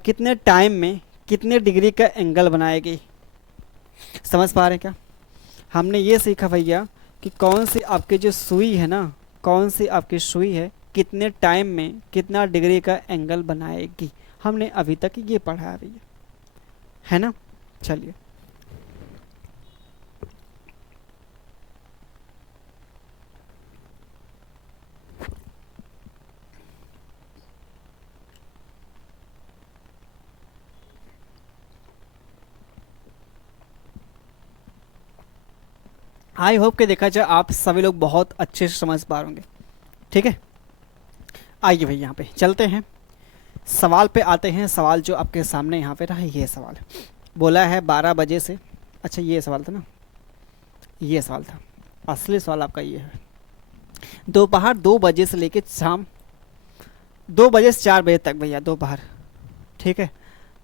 कितने टाइम में कितने डिग्री का एंगल बनाएगी। समझ पा रहे हैं क्या? हमने ये सीखा भैया कि कौन सी आपकी जो सुई है ना, कौन सी आपकी सुई है कितने टाइम में कितना डिग्री का एंगल बनाएगी। हमने अभी तक ये पढ़ा है भैया, है ना। चलिए आई होप के देखा जाए आप सभी लोग बहुत अच्छे से समझ पा रहे होंगे। ठीक है, आइए भैया यहाँ पे चलते हैं, सवाल पे आते हैं। सवाल जो आपके सामने यहाँ पे रहा, ये सवाल बोला है 12 बजे से। अच्छा ये सवाल था ना, ये सवाल था, असली सवाल आपका ये है। दोपहर 2 बजे से लेके शाम 2 बजे से 4 बजे तक भैया, दोपहर। ठीक है,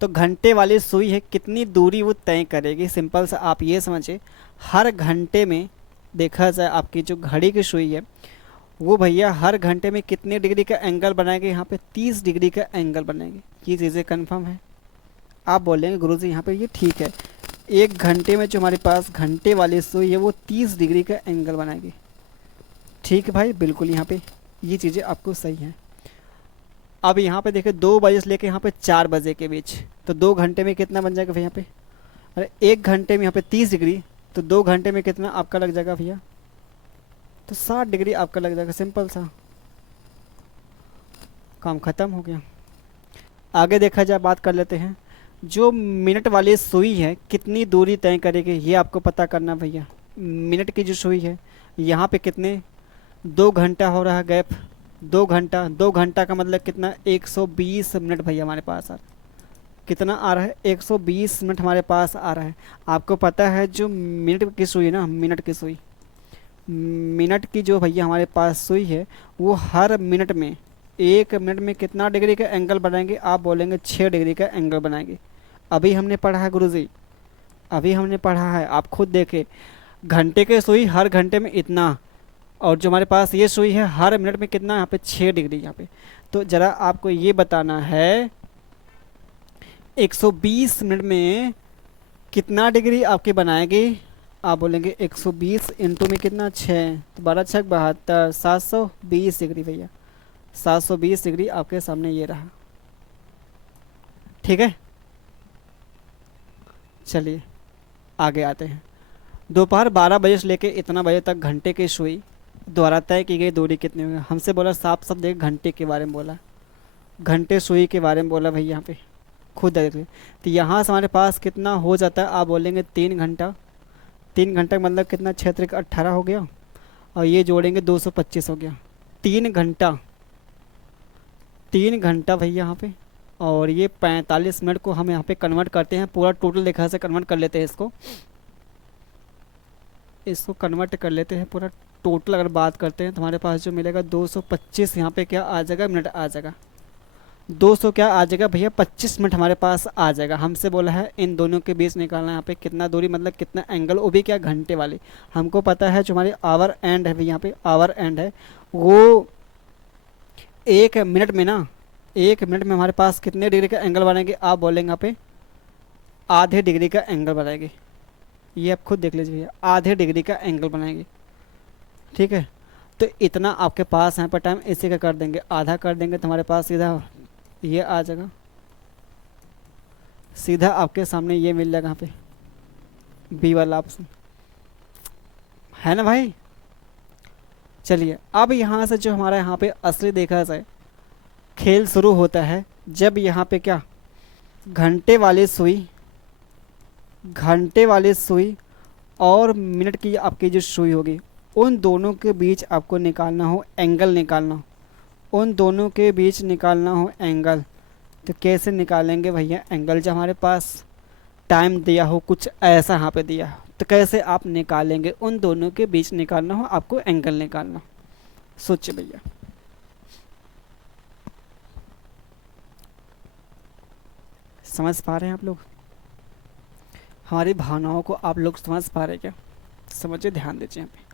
तो घंटे वाली सुई है कितनी दूरी वो तय करेगी। सिंपल सा आप ये समझिए, हर घंटे में देखा जाए आपकी जो घड़ी की सुई है वो भैया हर घंटे में कितने डिग्री का एंगल बनाएगी, यहाँ पे 30 डिग्री का एंगल बनाएगी। ये चीज़ें कंफर्म है। आप बोलेंगे गुरुजी यहाँ पे ये ठीक है, 1 घंटे में जो हमारे पास घंटे वाली सुई है वो 30 डिग्री का एंगल बनाएगी। ठीक है भाई, बिल्कुल यहाँ पे ये चीज़ें आपको सही हैं। अब यहाँ पे देखिए 2 बजे से लेके यहाँ पे 4 बजे के बीच, तो 2 घंटे में कितना बन जाएगा भैया यहाँ पे, अरे 1 घंटे में यहाँ पे 30 डिग्री, तो 2 घंटे में कितना आपका लग जाएगा भैया, तो 60 डिग्री आपका लग जाएगा। सिंपल सा काम ख़त्म हो गया। आगे देखा जाए, बात कर लेते हैं। जो मिनट वाली सुई है कितनी दूरी तय करेगी, ये आपको पता करना भैया। मिनट की जो सुई है यहाँ पे कितने 2 घंटा हो रहा है गैप, 2 घंटा, 2 घंटा का मतलब कितना 120 मिनट भैया हमारे पास आ रहा है। कितना आ रहा है, 120 मिनट हमारे पास आ रहा है। आपको पता है जो मिनट की सुई ना, मिनट की सुई, मिनट की जो भैया हमारे पास सुई है वो हर मिनट में 1 मिनट में कितना डिग्री का एंगल बनाएंगे, आप बोलेंगे 6 डिग्री का एंगल बनाएंगे। अभी हमने पढ़ा है गुरुजी, अभी हमने पढ़ा है, आप खुद देखें। घंटे के सुई हर घंटे में इतना, और जो हमारे पास ये सुई है हर मिनट में कितना, यहाँ पे 6 डिग्री यहाँ पे। तो ज़रा आपको ये बताना है 120 मिनट में कितना डिग्री आपके बनाएगी। आप बोलेंगे 120 इंटू में कितना 6, तो 12 6 72, 720 डिग्री भैया, 720 डिग्री आपके सामने ये रहा। ठीक है, चलिए आगे आते हैं। दोपहर 12 बजे से लेके इतना बजे तक घंटे की सुई द्वारा तय की गई दूरी कितनी होगी। हमसे बोला साफ साफ देख, घंटे के बारे में बोला, घंटे सुई के बारे में बोला भैया यहाँ पे, खुद देख लें। तो यहाँ से हमारे पास कितना हो जाता है, आप बोलेंगे 3 घंटा। 3 घंटा का मतलब कितना, 6 3 18 हो गया, और ये जोड़ेंगे 225 हो गया। 3 घंटा, 3 घंटा भैया यहाँ पे, और ये 45 मिनट को हम यहाँ पे कन्वर्ट करते हैं, पूरा टोटल देखा से कन्वर्ट कर लेते हैं इसको। इसको कन्वर्ट कर लेते हैं पूरा। टोटल अगर बात करते हैं तो हमारे पास जो मिलेगा 225 यहाँ पे क्या आ जाएगा, मिनट आ जाएगा। 200 क्या आ जाएगा भैया, 25 मिनट हमारे पास आ जाएगा। हमसे बोला है इन दोनों के बीच निकालना है यहाँ पे कितना दूरी, मतलब कितना एंगल, वो भी क्या घंटे वाली। हमको पता है जो हमारी आवर एंड है, यहाँ पे आवर एंड है वो 1 मिनट में ना, 1 मिनट में हमारे पास कितने डिग्री का एंगल बनाएंगे, आप बोलेंगे यहाँ पे आधे डिग्री का एंगल बनाएंगे। ये आप खुद देख लीजिए भैया, आधे डिग्री का एंगल बनाएंगे। ठीक है, तो इतना आपके पास यहाँ पर टाइम, इसी का कर देंगे आधा, कर देंगे तो हमारे पास सीधा ये आ जाएगा, सीधा आपके सामने ये मिल जाएगा यहाँ पे बी वाला ऑप्शन, है ना भाई। चलिए अब यहाँ से जो हमारा यहाँ पे असली देखा जाए खेल शुरू होता है जब यहाँ पे क्या घंटे वाली सुई, घंटे वाली सुई और मिनट की आपकी जो सुई होगी, उन दोनों के बीच आपको निकालना हो एंगल, निकालना हो उन दोनों के बीच निकालना हो एंगल। तो कैसे निकालेंगे भैया एंगल, जब हमारे पास टाइम दिया हो कुछ ऐसा यहाँ पे दिया हो, तो कैसे आप निकालेंगे, उन दोनों के बीच निकालना हो आपको एंगल निकालना। सोचिए भैया, समझ पा रहे हैं आप लोग, हमारी भावनाओं को आप लोग समझ पा रहे हैं क्या, समझिए, ध्यान दीजिए यहाँ पे।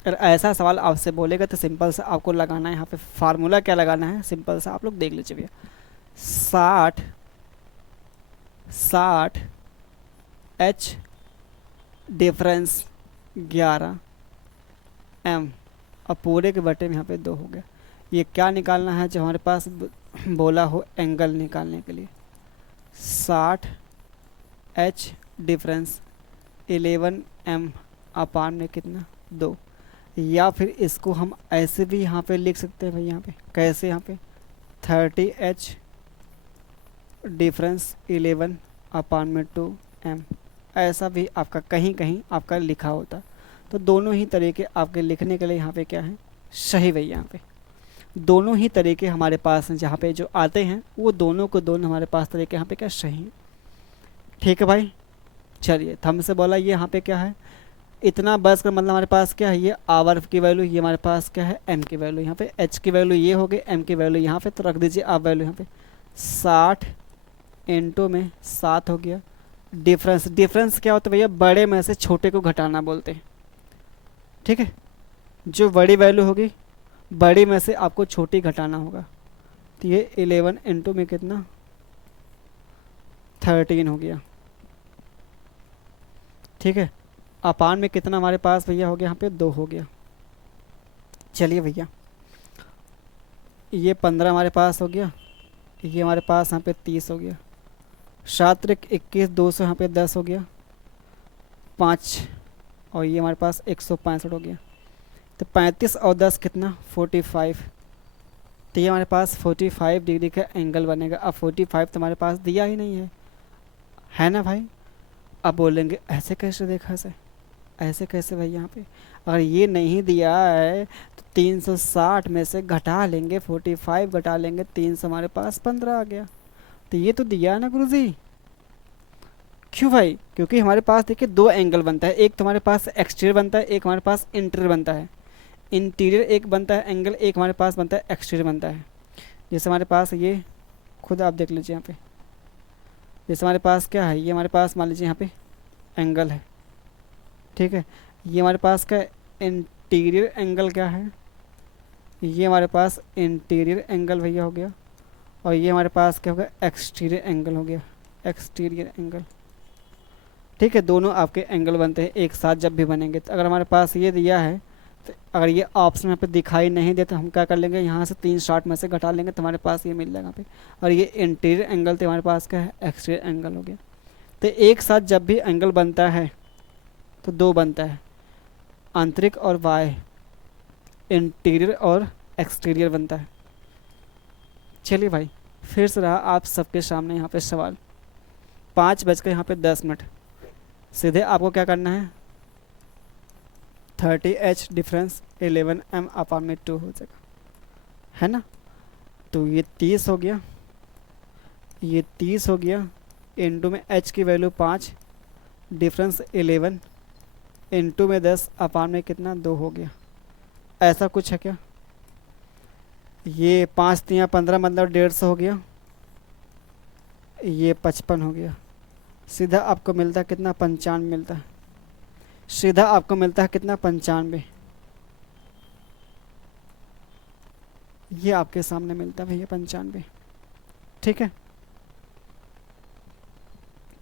अगर ऐसा सवाल आपसे बोलेगा तो सिंपल सा आपको लगाना है यहाँ पे फार्मूला, क्या लगाना है सिंपल सा आप लोग देख लीजिए भैया। 60 एच डिफरेंस 11 एम, और पूरे के बटे में यहाँ पे 2 हो गया। ये क्या निकालना है, जो हमारे पास बोला हो एंगल निकालने के लिए। 60 एच डिफरेंस 11 एम अपान में कितना 2, या फिर इसको हम ऐसे भी यहाँ पे लिख सकते हैं भाई, यहाँ पे कैसे, यहाँ पे 30 एच डिफरेंस 11 अपान में 2 एम, ऐसा भी आपका कहीं कहीं आपका लिखा होता। तो दोनों ही तरीके आपके लिखने के लिए यहाँ पे क्या है सही भैया, यहाँ पे दोनों ही तरीके हमारे पास जहाँ पे जो आते हैं वो दोनों को दोनों हमारे पास तरीके यहाँ पे क्या सही हैं। ठीक है भाई, चलिए हमसे बोला ये यहाँ पे क्या है इतना, बस का मतलब हमारे पास क्या है, ये आवर की वैल्यू, ये हमारे पास क्या है एम की वैल्यू, यहाँ पे एच की वैल्यू ये हो गई, एम की वैल्यू यहाँ पे, तो रख दीजिए आप वैल्यू यहाँ पे 60 इंटू में 7 हो गया। डिफरेंस, डिफरेंस क्या होता है भैया, बड़े में से छोटे को घटाना बोलते हैं। ठीक है, जो बड़ी वैल्यू होगी बड़ी में से आपको छोटी घटाना होगा। तो ये 11 इंटू में कितना 13 हो गया। ठीक है, अपान में कितना हमारे पास भैया हो गया, यहाँ पे 2 हो गया। चलिए भैया, ये 15 हमारे पास हो गया, ये हमारे पास यहाँ पे 30 हो गया, 7 21 200 यहाँ पे 10 हो गया 5, और ये हमारे पास 165 हो गया। तो 35 और 10 कितना 45, तो ये हमारे पास 45 डिग्री का एंगल बनेगा। अब 45 तो हमारे पास दिया ही नहीं है ना भाई। अब बोलेंगे ऐसे कैसे देखा से, ऐसे कैसे भाई, यहाँ पे अगर ये नहीं दिया है तो 360 में से घटा लेंगे 45 घटा लेंगे 300, हमारे पास 15 आ गया। तो ये तो दिया है ना गुरुजी। क्यों भाई, क्योंकि हमारे पास देखिए 2 एंगल बनता है, एक तो हमारे पास एक्सटीरियर बनता है, एक हमारे पास इंटीरियर बनता है। इंटीरियर एक बनता है एंगल, एक हमारे पास बनता है एक्सटीरियर बनता है। जैसे हमारे पास ये खुद आप देख लीजिए यहाँ पे, जैसे हमारे पास क्या है, ये हमारे पास मान लीजिए यहाँ पे एंगल है। ठीक है, ये हमारे पास क्या इंटीरियर एंगल क्या है, ये हमारे पास इंटीरियर एंगल भैया हो गया, और ये हमारे पास क्या हो गया एक्सटीरियर एंगल हो गया, एक्सटीरियर एंगल। ठीक है, दोनों आपके एंगल बनते हैं एक साथ जब भी बनेंगे। तो अगर हमारे पास ये दिया है, तो अगर ये ऑप्शन यहाँ पे दिखाई नहीं दे तो हम क्या कर लेंगे, यहाँ से 360 में से घटा लेंगे तो हमारे पास ये मिल जाएगा यहाँ पे। और ये इंटीरियर एंगल तो हमारे पास क्या है एक्सटीरियर एंगल हो गया। तो एक साथ जब भी एंगल बनता है तो 2 बनता है, आंतरिक और बाह्य, इंटीरियर और एक्सटीरियर बनता है। चलिए भाई, फिर से रहा आप सबके सामने यहाँ पे सवाल। 5 यहाँ पे 10 मिनट, सीधे आपको क्या करना है 30 एच डिफरेंस 11 एम अपान में 2 हो जाएगा, है ना। तो ये 30 हो गया, ये 30 हो गया, इंटू में एच की वैल्यू 5, डिफरेंस 11 इंटू में 10 अपान में कितना 2 हो गया। ऐसा कुछ है क्या? ये 5 × 3 = 15 मतलब 150 हो गया। ये 55 हो गया। सीधा आपको मिलता है कितना? 95 मिलता है। सीधा आपको मिलता है कितना? 95। ये आपके सामने मिलता है भैया 95। ठीक है,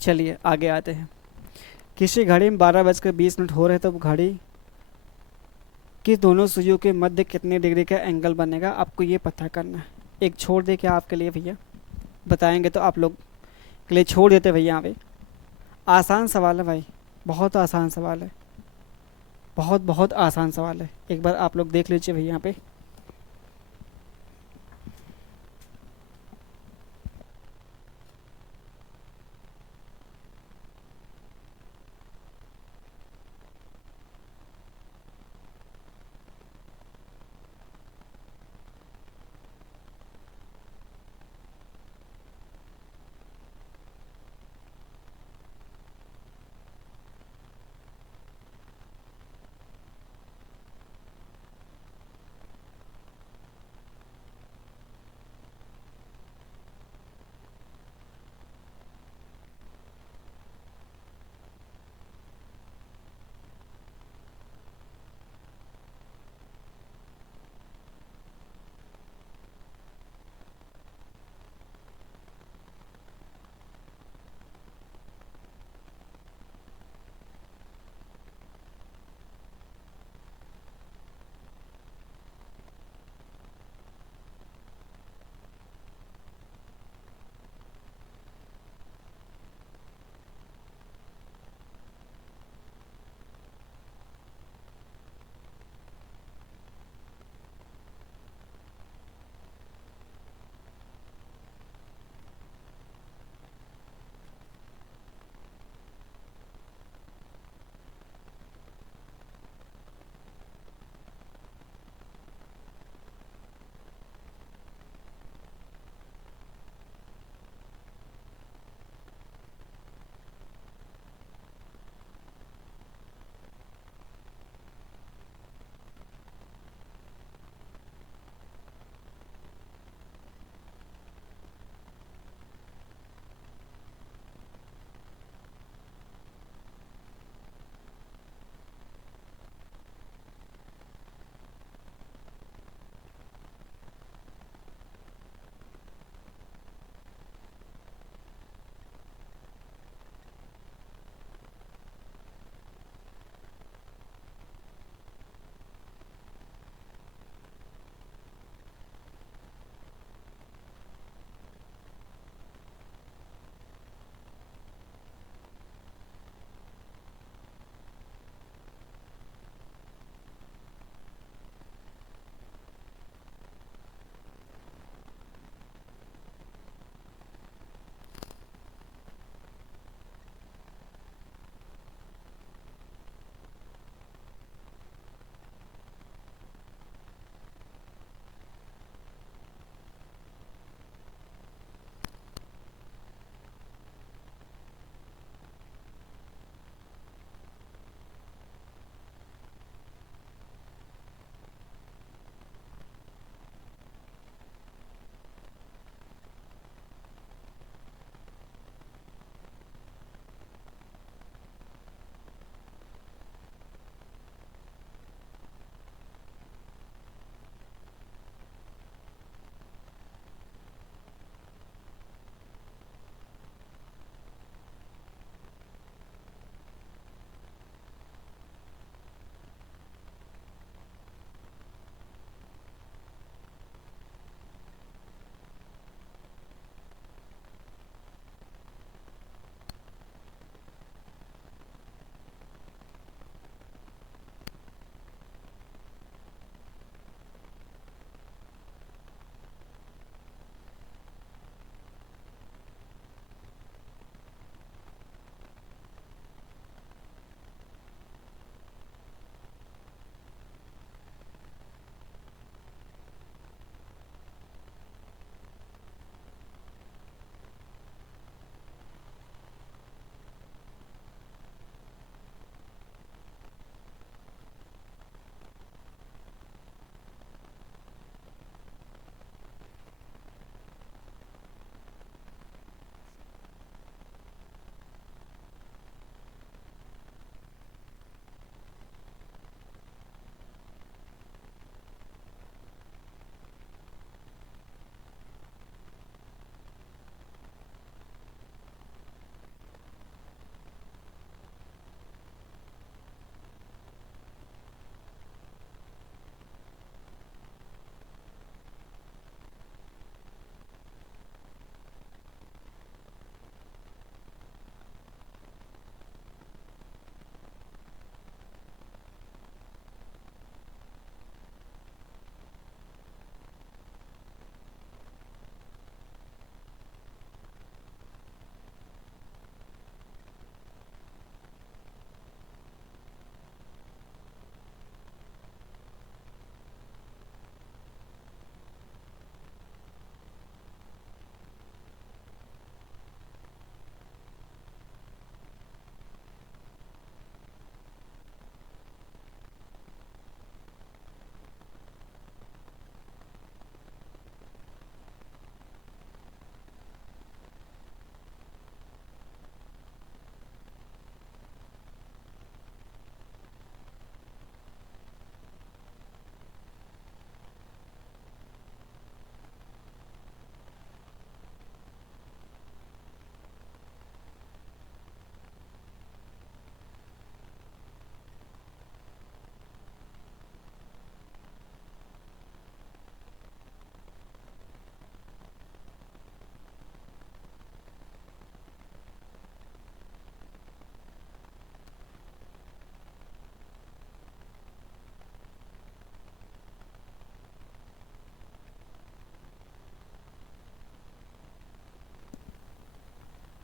चलिए आगे आते हैं। किसी घड़ी में 12:20 हो रहे तो घड़ी कि दोनों सुइयों के मध्य कितने डिग्री का एंगल बनेगा, आपको ये पता करना है। एक छोड़ दे क्या आपके लिए भैया? बताएंगे तो आप लोग के लिए छोड़ देते भैया यहाँ पे। आसान सवाल है भाई, बहुत आसान सवाल है, बहुत बहुत आसान सवाल है। एक बार आप लोग देख लीजिए भैया यहाँ पे।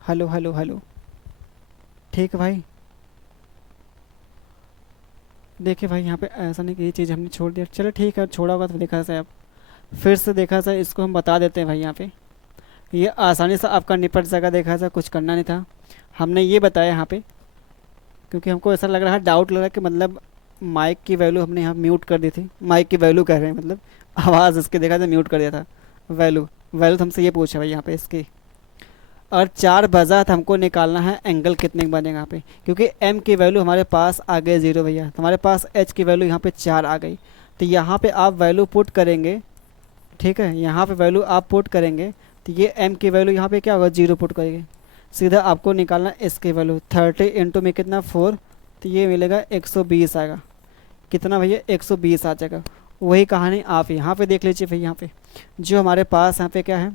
Hello hello hello. ठीक है भाई। देखिए भाई यहाँ पे ऐसा नहीं कि ये चीज़ हमने छोड़ दिया, चलो ठीक है, छोड़ा होगा तो देखा जाए। अब फिर से देखा जाए, इसको हम बता देते हैं भाई यहाँ पे। ये आसानी से आपका निपट जाएगा, देखा जाए कुछ करना नहीं था। हमने ये बताया यहाँ पे क्योंकि हमको ऐसा लग रहा है, डाउट लग रहा है कि मतलब माइक की वैल्यू हमने यहाँ म्यूट कर दी थी। माइक की वैल्यू कह रहे हैं, मतलब आवाज़ इसके देखा जाए म्यूट कर दिया था। वैल्यू वैल्यू तो हमसे ये पूछा भाई यहाँ पे इसकी। और चार बजा था, हमको निकालना है एंगल कितने का बनेगा यहाँ पे, क्योंकि एम की वैल्यू हमारे पास आ गई ज़ीरो भैया, तो हमारे पास एच की वैल्यू यहाँ पे चार आ गई। तो यहाँ पे आप वैल्यू पुट करेंगे, ठीक है, यहाँ पे वैल्यू आप पुट करेंगे तो ये एम की वैल्यू यहाँ पे क्या होगा, जीरो पुट करेंगे। सीधा आपको निकालना इसकी वैल्यू, 30 में कितना 4, तो ये मिलेगा 120 आएगा। कितना भैया, 120 आ जाएगा। वही कहानी आप यहाँ पे देख लीजिए भैया, यहाँ पे जो हमारे पास यहाँ पे क्या है,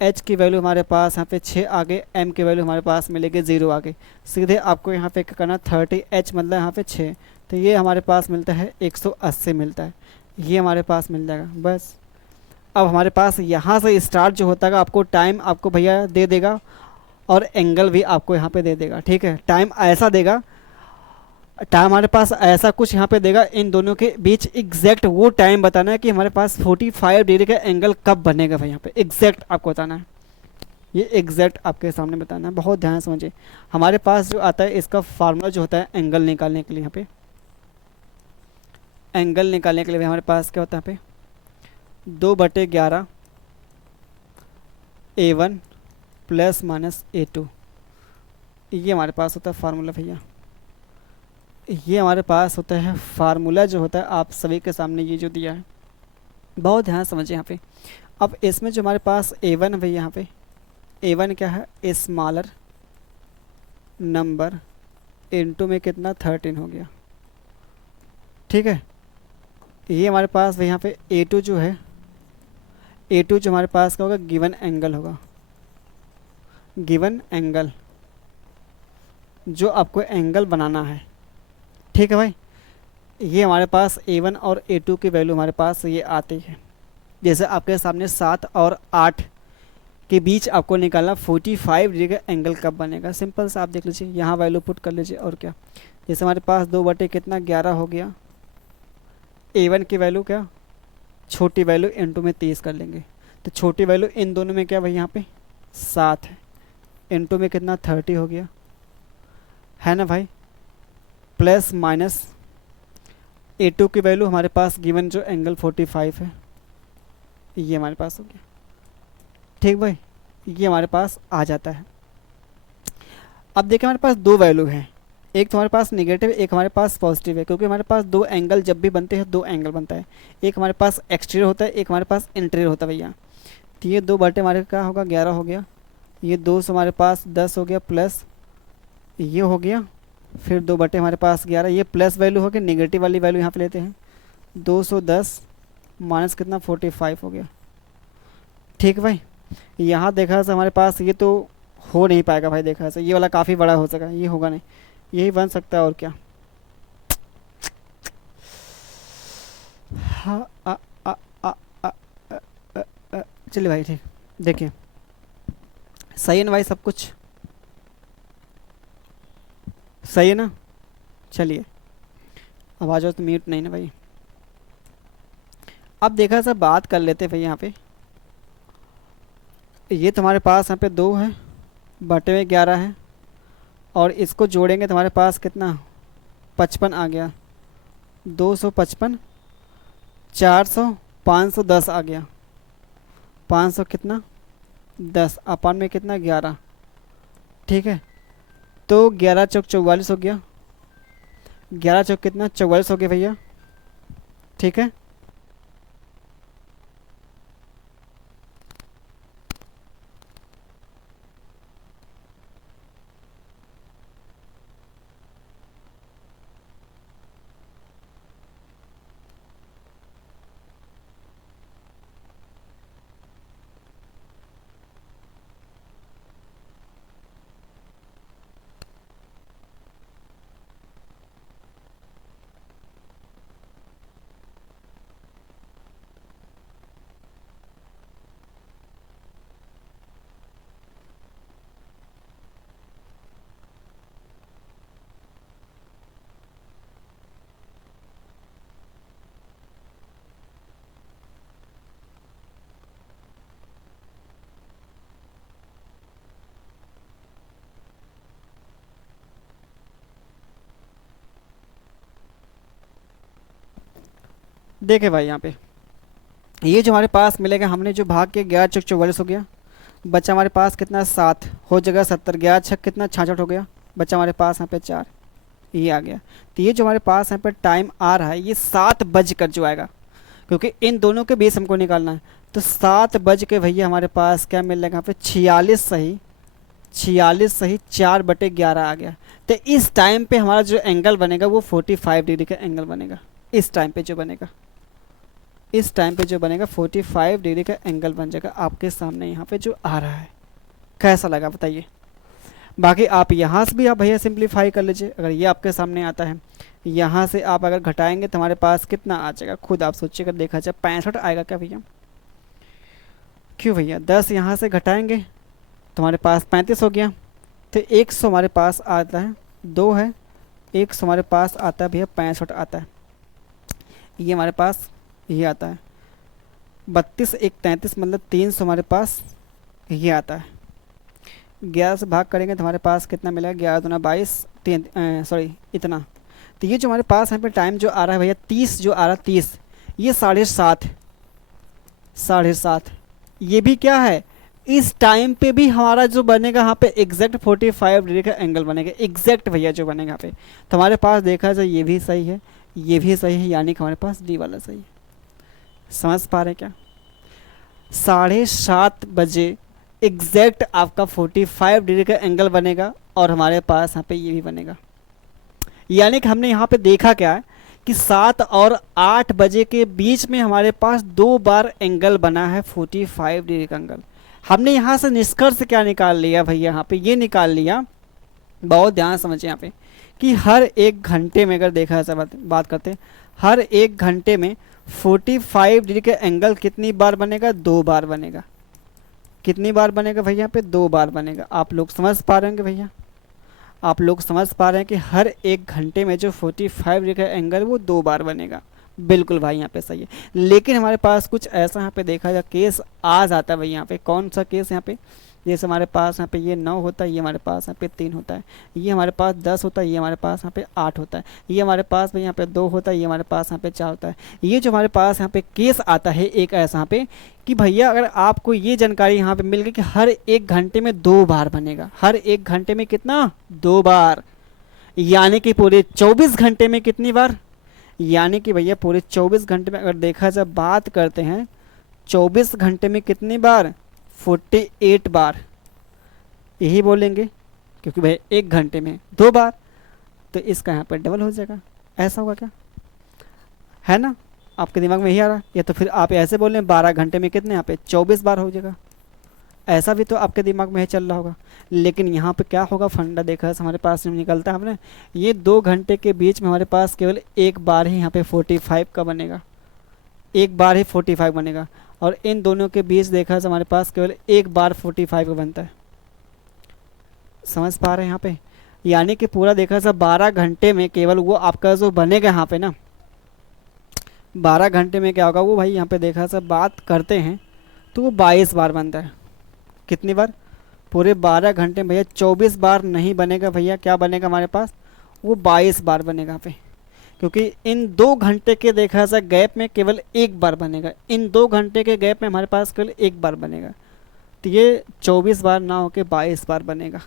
एच की वैल्यू हमारे पास यहाँ पे 6 आगे, एम की वैल्यू हमारे पास मिलेगी 0 आगे। सीधे आपको यहाँ पे क्या करना, 30 एच मतलब यहाँ पे 6, तो ये हमारे पास मिलता है 180 मिलता है, ये हमारे पास मिल जाएगा बस। अब हमारे पास यहाँ से स्टार्ट जो होता है, आपको टाइम आपको भैया दे देगा और एंगल भी आपको यहाँ पे दे देगा, ठीक है। टाइम ऐसा देगा, टाइम हमारे पास ऐसा कुछ यहाँ पे देगा, इन दोनों के बीच एग्जैक्ट वो टाइम बताना है कि हमारे पास 45 डिग्री का एंगल कब बनेगा भाई, यहाँ पे एग्जैक्ट आपको बताना है। ये एग्जैक्ट आपके सामने बताना है, बहुत ध्यान से समझिए। हमारे पास जो आता है इसका फार्मूला जो होता है एंगल निकालने के लिए, यहाँ पे एंगल निकालने के लिए हमारे पास क्या होता है, यहाँ पे 2/11 A1 प्लस माइनस A2, ये हमारे पास होता है फार्मूला भैया। ये हमारे पास होता है फार्मूला जो होता है आप सभी के सामने ये जो दिया है, बहुत ध्यान से समझिए यहाँ पे। अब इसमें जो हमारे पास A1 है भैया, यहाँ पे A1 क्या है, स्मॉलर नंबर इनटू में कितना 13 हो गया, ठीक है। ये हमारे पास यहाँ पे A2 जो है, A2 जो हमारे पास का होगा गिवन एंगल होगा, गिवन एंगल जो आपको एंगल बनाना है, ठीक है भाई। ये हमारे पास A1 और A2 की वैल्यू हमारे पास ये आती है। जैसे आपके सामने 7 और 8 के बीच आपको निकालना 45 डिग्री का एंगल कब बनेगा, सिंपल सा आप देख लीजिए, यहाँ वैल्यू पुट कर लीजिए और क्या। जैसे हमारे पास 2/11 हो गया, A1 की वैल्यू क्या, छोटी वैल्यू इंटू में 30 कर लेंगे, तो छोटी वैल्यू इन दोनों में क्या भाई, यहाँ पे 7 है, इंटू में कितना 30 हो गया, है ना भाई, प्लस माइनस A2 की वैल्यू हमारे पास गिवन जो एंगल 45 है, ये हमारे पास हो गया, ठीक भाई, ये हमारे पास आ जाता है। अब देखिए हमारे पास दो वैल्यू हैं, एक तो हमारे पास नेगेटिव, एक हमारे पास पॉजिटिव है, क्योंकि हमारे पास दो एंगल जब भी बनते हैं, दो एंगल बनता है, एक हमारे पास एक्सटीरियर होता है, एक हमारे पास इंटीरियर होता है भैया। तो ये 2 हमारे क्या होगा, 11 हो गया, ये 2 से हमारे पास 10 हो गया, प्लस ये हो गया, फिर 2 हमारे पास 11, ये प्लस वैल्यू हो गया, नेगेटिव वाली वैल्यू यहाँ पे लेते हैं, 210 माइनस कितना 45 हो गया, ठीक है भाई। यहाँ देखा से हमारे पास ये तो हो नहीं पाएगा भाई, देखा से ये वाला काफ़ी बड़ा हो सका, ये होगा नहीं, यही बन सकता है और क्या। हाँ आ, आ, आ, चलिए भाई ठीक, देखिए सही है ना भाई, सब कुछ सही है ना। चलिए अब आ जाओ, तो म्यूट नहीं ना भाई। अब देखा सर, बात कर लेते भाई यहाँ पे, ये तुम्हारे पास यहाँ पे 2 है, बटे में 11 है, और इसको जोड़ेंगे तो हमारे पास कितना 55 आ गया, 255, 400, 510 आ गया, 500 कितना 10 अपन में कितना 11, ठीक है। तो 11 चौक 44 हो गया, 11 चौक कितना 44 हो गया भैया, ठीक है। देखे भाई यहाँ पे ये जो हमारे पास मिलेगा, हमने जो भाग के 11 चौक 44 हो गया, बच्चा हमारे पास कितना 7 हो जाएगा 70, 11 छक कितना 66 हो गया, बच्चा हमारे पास यहाँ पे 4, ये आ गया। तो ये जो हमारे पास यहाँ पे टाइम आ रहा है ये 7 बज कर जो आएगा, क्योंकि इन दोनों के बीच हमको निकालना है। तो 7 बज के भैया हमारे पास क्या मिल जाएगा यहाँ पे 46 सही, 46 सही 4/11 आ गया। तो इस टाइम पे हमारा जो एंगल बनेगा वो 45 डिग्री का एंगल बनेगा। इस टाइम पे जो बनेगा, इस टाइम पे जो बनेगा 45 डिग्री का एंगल बन जाएगा आपके सामने यहाँ पे जो आ रहा है। कैसा लगा बताइए। बाकी आप यहाँ से भी आप भैया सिंप्लीफाई कर लीजिए। अगर ये आपके सामने आता है, यहाँ से आप अगर घटाएंगे तो हमारे पास कितना आ जाएगा, खुद आप सोचिएगा। देखा जाए 65 आएगा क्या भैया, क्यों भैया 10 यहाँ से घटाएंगे तो हमारे पास 35 हो गया। तो 100 हमारे पास आता है, 2 है, 100 हमारे पास आता है भैया 65 आता है। ये हमारे पास ये आता है 32 1 33 मतलब 300 हमारे पास ये आता है। 11 से भाग करेंगे तो हमारे पास कितना मिलेगा, 11 दूना 22, सॉरी इतना। तो ये जो हमारे पास यहाँ पे टाइम जो आ रहा है भैया 30 जो आ रहा है 30, ये 7.5 7.5 ये भी क्या है, इस टाइम पे भी हमारा जो बनेगा यहाँ पे एग्जैक्ट 45 डिग्री का एंगल बनेगा, एग्जैक्ट भैया जो बनेगा यहाँ पे। तो हमारे पास देखा जाए ये भी सही है, ये भी सही है, यानी कि हमारे पास डी वाला सही है। समझ पा रहे हैं क्या। 7:30 बजे एग्जैक्ट आपका 45 डिग्री का एंगल बनेगा और हमारे पास यहाँ पे ये भी बनेगा। यानी कि हमने यहाँ पे देखा क्या है कि 7 और 8 बजे के बीच में हमारे पास 2 बार एंगल बना है 45 डिग्री का एंगल। हमने यहाँ से निष्कर्ष क्या निकाल लिया भैया, यहाँ पे ये निकाल लिया, बहुत ध्यान समझिए यहाँ पे, कि हर 1 घंटे में अगर देखा जाए बात करते हैं, हर 1 घंटे में 45 डिग्री का एंगल कितनी बार बनेगा, 2 बार बनेगा। कितनी बार बनेगा भैया यहाँ पे, 2 बार बनेगा। आप लोग समझ पा रहे होंगे भैया, आप लोग समझ पा रहे हैं कि हर 1 घंटे में जो 45 डिग्री का एंगल वो 2 बार बनेगा। बिल्कुल भाई यहाँ पे सही है। लेकिन हमारे पास कुछ ऐसा यहाँ पे देखा जाए केस आ जाता है भाई। यहाँ पे कौन सा केस, यहाँ पे जैसे हमारे पास यहाँ पे ये 9 होता है, ये हमारे पास यहाँ पे 3 होता है, ये हमारे पास 10 होता है, ये हमारे पास यहाँ पे 8 होता है, ये हमारे पास भाई यहाँ पे 2 होता है, ये हमारे पास यहाँ पे 4 होता है। ये जो हमारे पास यहाँ पे केस आता है एक ऐसा यहाँ पे कि भैया अगर आपको ये जानकारी यहाँ पे मिल गई कि हर 1 घंटे में 2 बार बनेगा, हर 1 घंटे में कितना, 2 बार, यानी कि पूरे 24 घंटे में कितनी बार, यानी कि भैया पूरे 24 घंटे में अगर देखा जाए बात करते हैं 24 घंटे में कितनी बार, 48 बार, यही बोलेंगे, क्योंकि भाई 1 घंटे में 2 बार, तो इसका यहाँ पर डबल हो जाएगा। ऐसा होगा क्या, है ना, आपके दिमाग में यही आ रहा है। या तो फिर आप ऐसे बोलें 12 घंटे में कितने, यहाँ पे 24 बार हो जाएगा, ऐसा भी तो आपके दिमाग में ही चल रहा होगा। लेकिन यहाँ पे क्या होगा, फंडा देखा हमारे पास निकलता है हमने, ये 2 घंटे के बीच में हमारे पास केवल 1 बार ही यहाँ पे 45 का बनेगा, 1 बार ही 45 बनेगा। और इन दोनों के बीच देखा हमारे पास केवल 1 बार 45 का बनता है। समझ पा रहे हैं यहाँ पे, यानी कि पूरा देखा था 12 घंटे में केवल वो आपका जो बनेगा यहाँ पे ना, 12 घंटे में क्या होगा वो भाई यहाँ पे देखा था बात करते हैं तो वो 22 बार बनता है। कितनी बार, पूरे 12 घंटे में भैया 24 बार नहीं बनेगा भैया, क्या बनेगा हमारे पास, वो 22 बार बनेगा यहाँ पे, क्योंकि इन 2 घंटे के देखा जाए गैप में केवल 1 बार बनेगा, इन 2 घंटे के गैप में हमारे पास केवल 1 बार बनेगा। तो ये 24 बार ना होके 22 बार बनेगा।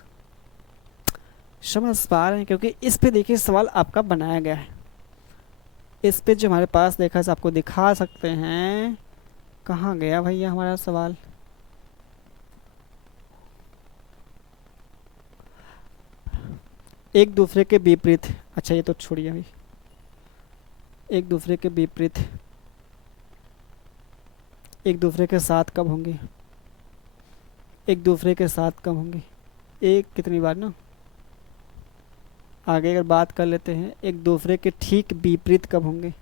समझ पा रहे हैं, क्योंकि इस पे देखिए सवाल आपका बनाया गया है। इस पे जो हमारे पास देखा जाए आपको दिखा सकते हैं, कहाँ गया भैया हमारा सवाल, एक दूसरे के विपरीत, अच्छा ये तो छोड़िए भाई, एक दूसरे के विपरीत एक दूसरे के साथ कब होंगे, एक दूसरे के साथ कब होंगे, एक कितनी बार ना, आगे अगर बात कर लेते हैं एक दूसरे के ठीक विपरीत कब होंगे,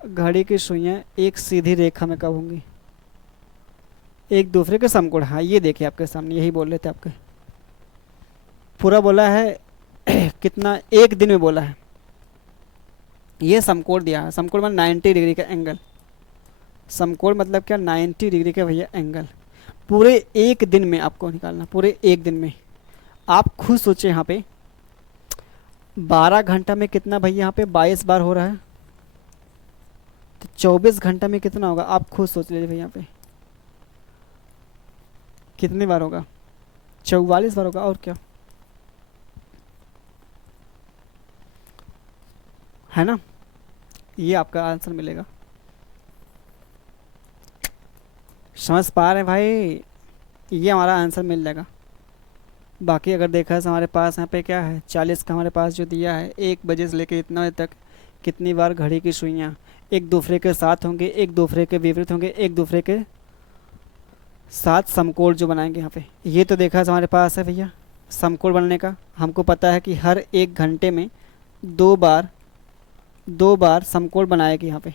घड़ी की सुइयां एक सीधी रेखा में कब होंगी, एक दूसरे के समकोण। हाँ ये देखिए आपके सामने यही बोल रहे थे, आपके पूरा बोला है कितना, 1 दिन में बोला है, ये समकोण दिया है। समकोण मतलब 90 डिग्री का एंगल, समकोण मतलब क्या, 90 डिग्री का भैया एंगल, पूरे 1 दिन में आपको निकालना, पूरे 1 दिन में। आप खुद सोचे यहाँ पे 12 घंटा में कितना भैया यहाँ पे 22 बार हो रहा है, तो 24 घंटा में कितना होगा आप खुद सोच लीजिए भाई यहाँ पे कितनी बार होगा, 44 बार होगा और क्या, है ना। ये आपका आंसर मिलेगा। समझ पा रहे हैं भाई, ये हमारा आंसर मिल जाएगा। बाकी अगर देखा जाए हमारे पास यहाँ पे क्या है 40 का हमारे पास जो दिया है 1 बजे से लेकर इतना बजे तक कितनी बार घड़ी की सुइयाँ एक दूसरे के साथ होंगे, एक दूसरे के विपरीत होंगे, एक दूसरे के साथ समकोण जो बनाएंगे यहाँ पे। ये तो देखा हमारे पास है भैया समकोण बनने का। हमको पता है कि हर 1 घंटे में 2 बार समकोण बनाएगी यहाँ पे,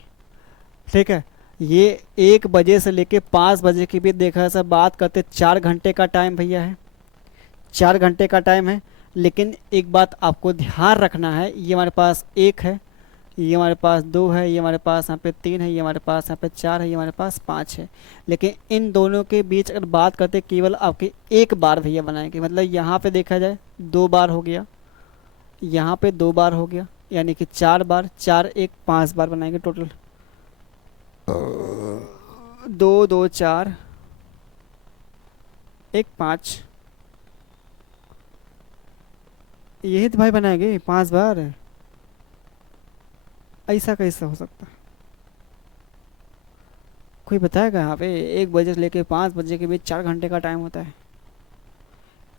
ठीक है। ये 1 बजे से लेके 5 बजे के बीच देखा सब बात करते 4 घंटे का टाइम भैया है, 4 घंटे का टाइम है। लेकिन एक बात आपको ध्यान रखना है, ये हमारे पास 1 है, ये हमारे पास 2 है, ये हमारे पास यहाँ पे 3 है, ये हमारे पास यहाँ पे 4 है, ये हमारे पास 5 है। लेकिन इन दोनों के बीच अगर बात करते केवल आपके 1 बार भैया बनाएंगे। मतलब यहाँ पे देखा जाए 2 बार हो गया, यहाँ पे 2 बार हो गया, यानी कि 4 बार, 4 1 5 बार बनाएंगे टोटल। 2 2 4 1 5, यही तो भाई बनाएंगे 5 बार। ऐसा कैसे हो सकता है, कोई बताएगा यहाँ पे 1 बजे से लेके 5 बजे के बीच 4 घंटे का टाइम होता है,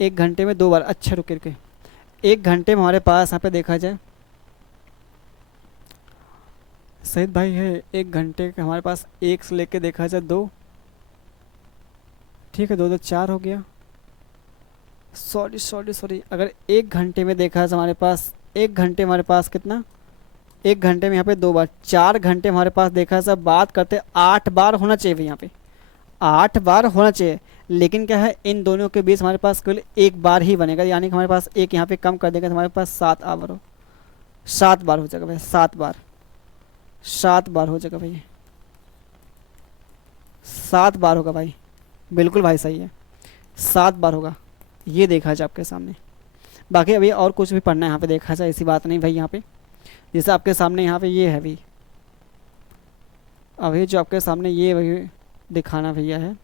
1 घंटे में 2 बार। अच्छा रुक के 1 घंटे में हमारे पास यहाँ पे देखा जाए सहित भाई है 1 घंटे के हमारे पास 1 से लेके देखा जाए 2, ठीक है 2 2 4 हो गया। सॉरी अगर 1 घंटे में देखा है हमारे पास 1 घंटे हमारे पास कितना, 1 घंटे में यहाँ पे 2 बार, 4 घंटे हमारे पास देखा सब बात करते 8 बार होना चाहिए यहाँ पे, 8 बार होना चाहिए। लेकिन क्या है इन दोनों के बीच हमारे पास केवल 1 बार ही बनेगा, यानी कि हमारे पास एक यहाँ पे कम कर देंगे तो हमारे पास 7 बार हो, 7 बार हो जाएगा भैया, 7 बार, 7 बार हो जाएगा भैया, 7 बार होगा भाई, बिल्कुल भाई सही है, 7 बार होगा। ये देखा जाए आपके सामने। बाकी अभी और कुछ भी पढ़ना है यहाँ पे देखा जाए, ऐसी बात नहीं भाई। यहाँ पे जैसे आपके सामने यहाँ पे ये है भाई, अभी जो आपके सामने ये वही दिखाना भैया है,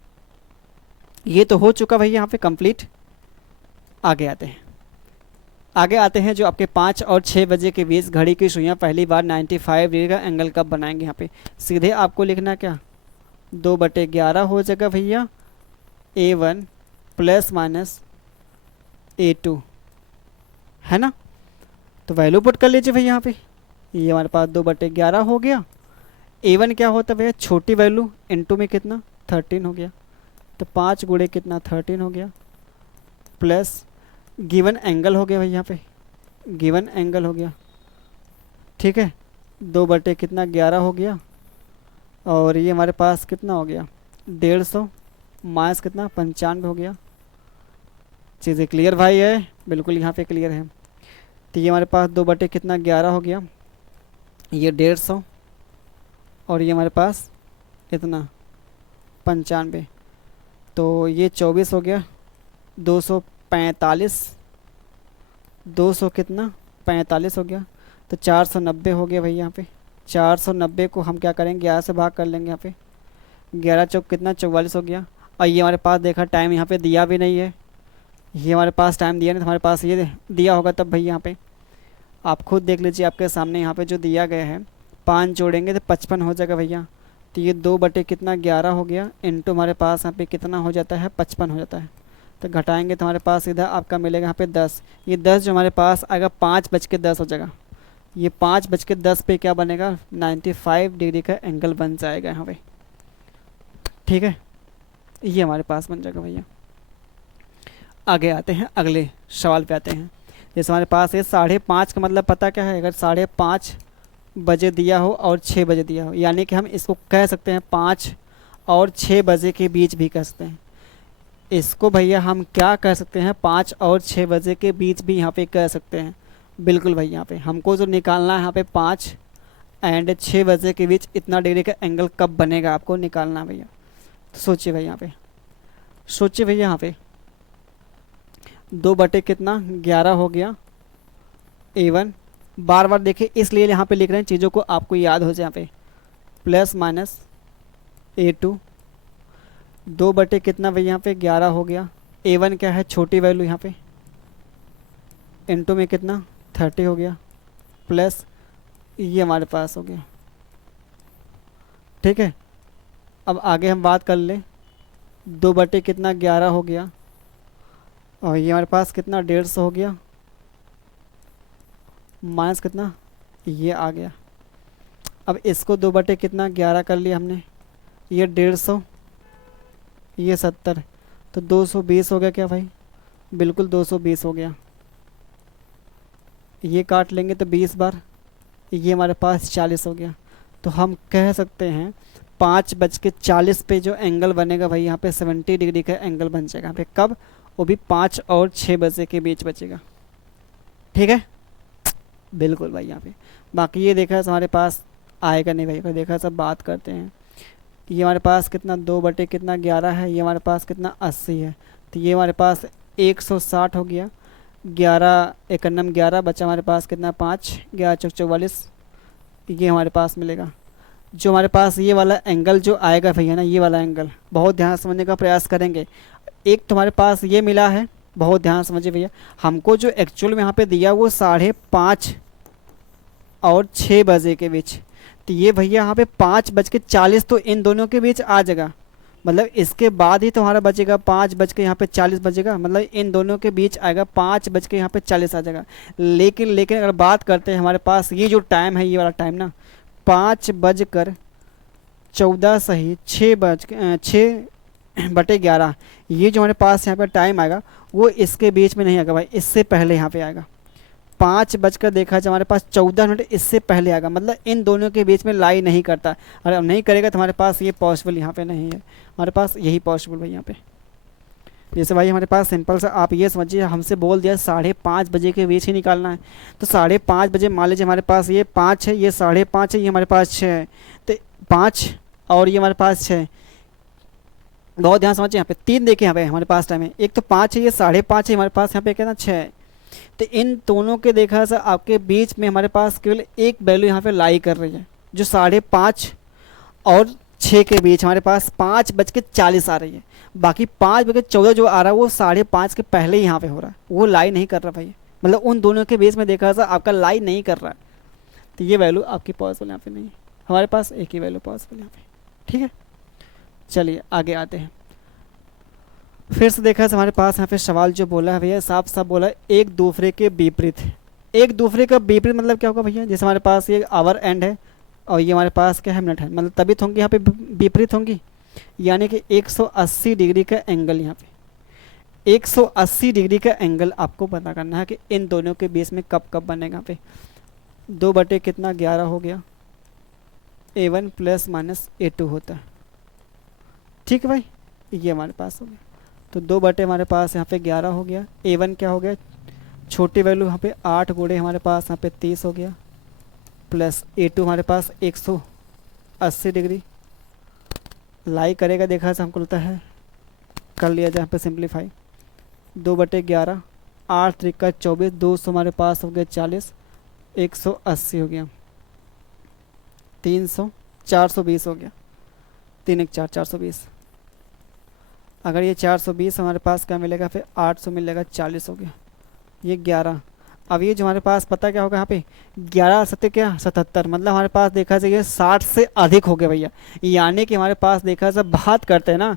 ये तो हो चुका भैया यहाँ पे कंप्लीट। आगे आते हैं जो आपके 5 और 6 बजे के बीच घड़ी की सुइयाँ पहली बार 95 डिग्री का एंगल कब बनाएंगे। यहाँ पे सीधे आपको लिखना क्या 2/11 हो जाएगा भैया A1 प्लस माइनस A2, है ना। तो वैल्यू पुट कर लीजिए भैया यहाँ पे, ये हमारे पास 2/11 हो गया। A1 क्या होता है भैया छोटी वैल्यू, इनटू में कितना 13 हो गया, तो 5 गुणे कितना 13 हो गया, प्लस गिवन एंगल हो गया भाई यहाँ पे, गिवन एंगल हो गया, ठीक है 2/11 हो गया। और ये हमारे पास कितना हो गया 150 माइनस कितना 95 हो गया। चीज़ें क्लियर भाई है, बिल्कुल यहाँ पे क्लियर है। तो ये हमारे पास 2/11 हो गया, ये 150 और ये हमारे पास इतना 95, तो ये 24 हो गया, 245, 200 कितना 45 हो गया, तो 490 हो गया भाई। यहाँ पे 490 को हम क्या करेंगे 11 से भाग कर लेंगे, यहाँ पे 11 चौक कितना 44 हो गया। और ये हमारे पास देखा टाइम यहाँ पे दिया भी नहीं है, ये हमारे पास टाइम दिया नहीं, तो हमारे पास ये दिया होगा तब भाई। यहाँ पे आप खुद देख लीजिए आपके सामने यहाँ पे जो दिया गया है 5 जोड़ेंगे तो 55 हो जाएगा भैया। तो ये 2/11 हो गया, इंटू हमारे पास यहाँ पे कितना हो जाता है 55 हो जाता है। तो घटाएंगे तो हमारे पास सीधा आपका मिलेगा यहाँ पे 10, ये 10 जो हमारे पास आएगा 5/10 हो जाएगा। ये 5/10 पे क्या बनेगा 95 डिग्री का एंगल बन जाएगा यहाँ पे, ठीक है। ये हमारे पास बन जाएगा भैया। आगे आते हैं अगले सवाल पे आते हैं। जैसे हमारे पास है 5:30 का मतलब पता क्या है, अगर 5:30 बजे दिया हो और 6 बजे दिया हो, यानी कि हम इसको कह सकते हैं 5 और 6 बजे के बीच भी कह सकते हैं। इसको भैया हम क्या कह सकते हैं 5 और 6 बजे के बीच भी यहाँ पे कह सकते हैं, बिल्कुल भाई। यहाँ पे हमको जो निकालना है यहाँ पे 5 एंड 6 बजे के बीच इतना डिग्री का एंगल कब बनेगा आपको निकालना है भैया। तो सोचिए भाई यहाँ पे, सोचिए भैया यहाँ पे 2/11 हो गया A1, बार बार देखिए इसलिए यहाँ पे लिख रहे हैं चीज़ों को आपको याद हो जाए। यहाँ पे प्लस माइनस A2, 2 बटे कितना भाई यहाँ पे 11 हो गया। A1 क्या है, छोटी वैल्यू यहाँ पे, इनटू में कितना 30 हो गया, प्लस ये हमारे पास हो गया। ठीक है, अब आगे हम बात कर लें, 2 बटे कितना 11 हो गया, और ये हमारे पास कितना 150 हो गया, माइनस कितना ये आ गया। अब इसको 2 बटे कितना 11 कर लिया हमने, ये 150, ये 70, तो 220 हो गया क्या भाई, बिल्कुल 220 हो गया। ये काट लेंगे तो 20 बार, ये हमारे पास 40 हो गया। तो हम कह सकते हैं 5:40 पे जो एंगल बनेगा भाई यहाँ पे 70 डिग्री का एंगल बन जाएगा यहाँ पे। कब, वो भी 5 और 6 बजे के बीच बचेगा। ठीक है, बिल्कुल भाई यहाँ पे। बाकी ये देखा है हमारे पास आएगा नहीं भाई, अगर देखा सब बात करते हैं। ये हमारे पास कितना 2 बटे कितना 11 है, ये हमारे पास कितना 80 है, तो ये हमारे पास 160 हो गया। 11 एकन्नम 11 बचा हमारे पास कितना 5, 11 चौक 44, ये हमारे पास मिलेगा। जो हमारे पास ये वाला एंगल जो आएगा भैया ना, ये वाला एंगल बहुत ध्यान से समझने का प्रयास करेंगे। एक तुम्हारे पास ये मिला है, बहुत ध्यान समझिए भैया, हमको जो एक्चुअल में यहाँ पे दिया वो 5:30 और 6 बजे के बीच, तो ये भैया यहाँ पे 5:40 तो इन दोनों के बीच आ जाएगा, मतलब इसके बाद ही तुम्हारा बचेगा 5:40 बजेगा, मतलब इन दोनों के बीच आएगा 5:40 आ जाएगा। लेकिन अगर बात करते हैं हमारे पास ये जो टाइम है, ये वाला टाइम ना 5:14 सही 6:11, ये जो हमारे पास यहाँ पे टाइम आएगा वो इसके बीच में नहीं आएगा भाई, इससे पहले यहाँ पे आएगा। 5 बजकर देखा जाए हमारे पास 14 मिनट इससे पहले आएगा, मतलब इन दोनों के बीच में लाई नहीं करता। अगर नहीं करेगा तो हमारे पास ये पॉसिबल यहाँ पे नहीं है, हमारे पास यही पॉसिबल भाई यहाँ पे। जैसे भाई हमारे पास सिंपल सा आप ये समझिए, हमसे बोल दिया 5:30 बजे के बीच ही निकालना है, तो 5:30 बजे मान लीजिए हमारे पास ये 5 है, ये 5:30 है, ये हमारे पास 6 है, तो 5 और ये हमारे पास 6। बहुत ध्यान समझिए, यहाँ पे 3 देखिए, यहाँ पे हमारे पास टाइम है, एक तो 5 है, ये 5:30 है, हमारे पास यहाँ पे कितना 6 है। तो इन दोनों के देखा सर आपके बीच में हमारे पास केवल एक वैल्यू यहाँ पे लाई कर रही है, जो 5:30 और 6 के बीच हमारे पास 5:40 आ रही है। बाकी 5:14 जो आ रहा है वो 5:30 के पहले ही यहाँ पे हो रहा है, वो लाई नहीं कर रहा भाई, मतलब उन दोनों के बीच में देखा सर आपका लाई नहीं कर रहा है, तो ये वैल्यू आपकी पॉसिबल यहाँ पे नहीं है, हमारे पास एक ही वैल्यू पॉसिबल यहाँ पे। ठीक है, चलिए आगे आते हैं। फिर से देखा हमारे पास यहाँ पे सवाल जो बोला है भैया, साफ साफ बोला है एक दूसरे के विपरीत। एक दूसरे का विपरीत मतलब क्या होगा भैया, जैसे हमारे पास ये आवर एंड है और ये हमारे पास क्या है मिनट है, मतलब तभी होंगी यहाँ पे विपरीत होंगी, यानी कि 180 डिग्री का एंगल, यहाँ पे 180 डिग्री का एंगल आपको पता करना है कि इन दोनों के बीच में कब कब बनेगा। यहाँ पे 2 बटे कितना 11 हो गया, A1 प्लस माइनस A2 होता है। ठीक है भाई, ये हमारे पास हो गया, तो 2 बटे हमारे पास यहाँ पे 11 हो गया। A1 क्या हो गया, छोटी वैल्यू यहाँ पे 8 गुणे हमारे पास यहाँ पे 30 हो गया, प्लस A2 हमारे पास 180 डिग्री लाई करेगा, देखा से हमको लगता है कर लिया जाए यहाँ पे सिंप्लीफाई। 2/11 8 त्रिका 24, 200 हमारे पास हो गया 40, 180 हो गया, 300 420 हो गया, 3 1 4 420। अगर ये 420 हमारे पास क्या मिलेगा, फिर 800 मिलेगा, 40 हो गया, ये 11। अब ये जो हमारे पास पता क्या होगा यहाँ पे 11 सत्य क्या 77, मतलब हमारे पास देखा जाए ये 60 से अधिक हो गया भैया, यानी कि हमारे पास देखा जाए बात करते हैं ना,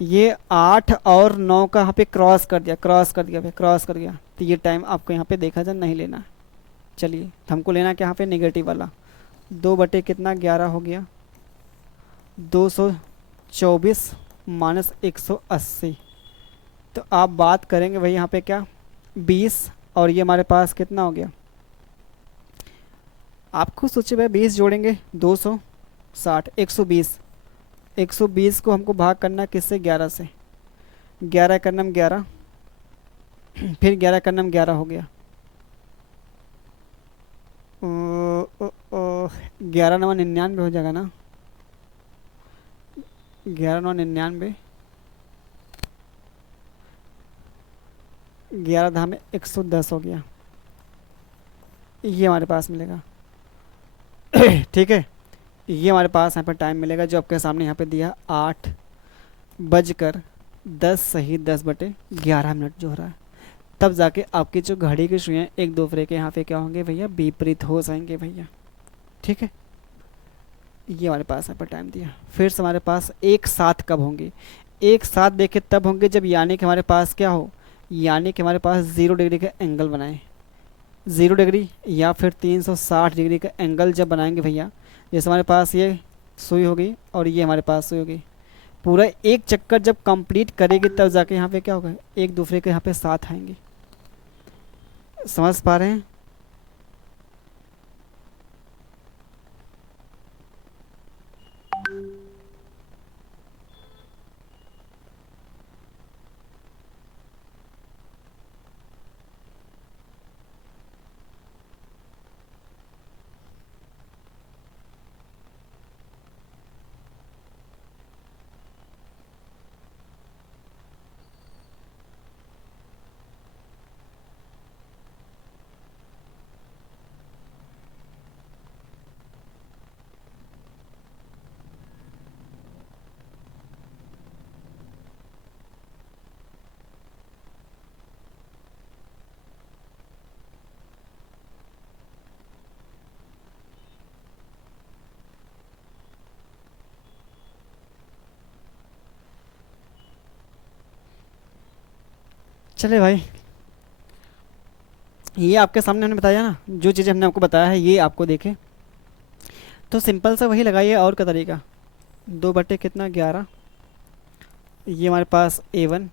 ये 8 और 9 का यहाँ पे क्रॉस कर दिया भाई, क्रॉस कर गया, तो ये टाइम आपको यहाँ पे देखा जाए नहीं लेना। चलिए तो हमको लेना क्या यहाँ पे नेगेटिव वाला, 2 बटे कितना 11 हो गया, 224 माइनस 180, तो आप बात करेंगे भाई यहाँ पे क्या 20, और ये हमारे पास कितना हो गया, आप खुद सोचिए भाई 20 जोड़ेंगे 260 120, 120 को हमको भाग करना किससे 11 से, 11 का नाम 11 फिर 11 का नाम 11 हो गया, 11 9 99 हो जाएगा ना, 11 9 99, 11 धाम में 110 हो गया, ये हमारे पास मिलेगा। ठीक है, ये हमारे पास यहाँ पे टाइम मिलेगा जो आपके सामने यहाँ पे दिया 8:10 सही 10/11 जो हो रहा है। तब जाके आपकी जो घड़ी की सुइयाँ एक दूसरे के यहाँ पे क्या होंगे भैया, विपरीत हो जाएंगे भैया। ठीक है, ये हमारे पास यहाँ पर टाइम दिया। फिर से हमारे पास एक साथ कब होंगे, एक साथ देखे तब होंगे जब यानी कि हमारे पास क्या हो, यानी कि हमारे पास 0 डिग्री का एंगल बनाए, 0 डिग्री या फिर 360 डिग्री का एंगल जब बनाएंगे भैया। जैसे हमारे पास ये सुई होगी और ये हमारे पास सुई होगी, पूरा एक चक्कर जब कंप्लीट करेगी तब जाके यहाँ पे क्या होगा, एक दूसरे के यहाँ पे साथ आएंगे। समझ पा रहे हैं? चले भाई, ये आपके सामने हमने बताया ना, जो चीज़ें हमने आपको बताया है ये आपको देखे तो सिंपल सा वही लगाइए। और का तरीका 2/11, ये हमारे पास A1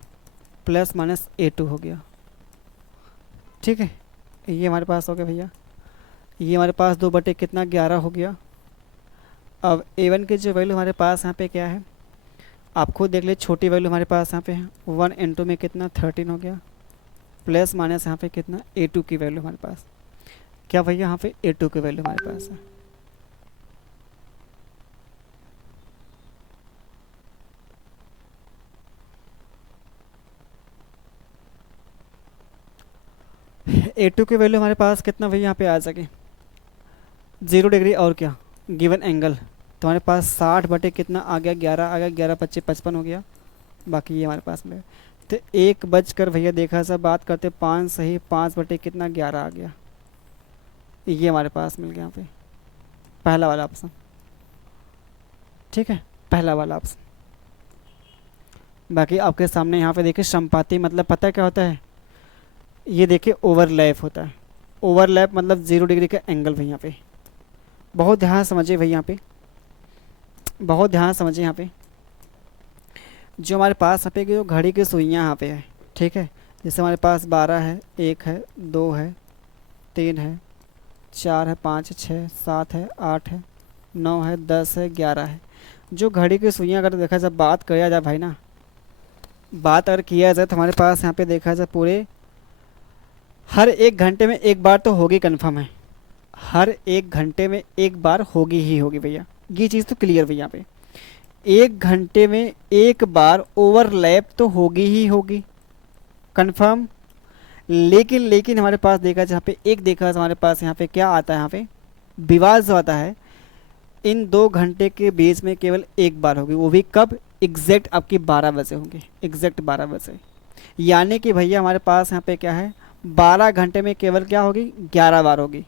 प्लस माइनस A2 हो गया। ठीक है, ये हमारे पास हो गया भैया, ये हमारे पास 2/11 हो गया। अब A1 की जो वैल्यू हमारे पास यहाँ पे क्या है, आप खुद देख ले, छोटी वैल्यू हमारे पास यहाँ पे है 1 × में कितना 13 हो गया, प्लस माइनस यहाँ पे कितना A2 की वैल्यू हमारे पास क्या भैया, यहाँ पे A2 की वैल्यू हमारे पास है। A2 की वैल्यू हमारे पास कितना भैया यहाँ पे आ सके, 0 डिग्री और क्या गिवन एंगल, तो हमारे पास 60 बटे कितना आ गया 11 आ गया, 11×25 55 हो गया। बाकी ये हमारे पास में तो 1 बजकर भैया देखा सब बात करते 5 सही 5 बटे कितना 11 आ गया। ये हमारे पास मिल गया यहाँ पे पहला वाला ऑप्शन। ठीक है, पहला वाला ऑप्शन। बाकी आपके सामने यहाँ पे देखिए संपाती मतलब पता है क्या होता है, ये देखिए ओवरलैप होता है। ओवरलैप मतलब 0 डिग्री का एंगल भैया यहाँ पे बहुत ध्यान समझिए भैया, यहाँ पे बहुत ध्यान समझिए। यहाँ पे जो हमारे पास यहाँ पे जो घड़ी की सुइयाँ यहाँ पे है, ठीक है, जैसे हमारे पास 12 है, 1 है, 2 है, 3 है, 4 है, 5 है, 6 7 है, 8 है, 9 है, 10 है, 11 है। जो घड़ी की सुइयाँ अगर देखा जाए, बात किया जाए भाई ना, बात अगर किया जाए तो हमारे पास यहाँ पे देखा जाए पूरे हर 1 घंटे में एक बार तो होगी, कन्फर्म है, हर 1 घंटे में एक बार होगी ही होगी भैया। ये चीज़ तो क्लियर भैया, यहाँ पे 1 घंटे में एक बार ओवरलैप तो होगी ही होगी, कन्फर्म। लेकिन हमारे पास देखा जहाँ पे एक देखा हमारे पास यहाँ पे क्या आता है, यहाँ पे विवाद जो आता है, इन 2 घंटे के बीच में केवल एक बार होगी, वो भी कब, एग्जैक्ट आपकी 12 बजे होंगे, एग्जैक्ट 12 बजे। यानी कि भैया हमारे पास यहाँ पे क्या है, 12 घंटे में केवल क्या होगी, 11 बार होगी।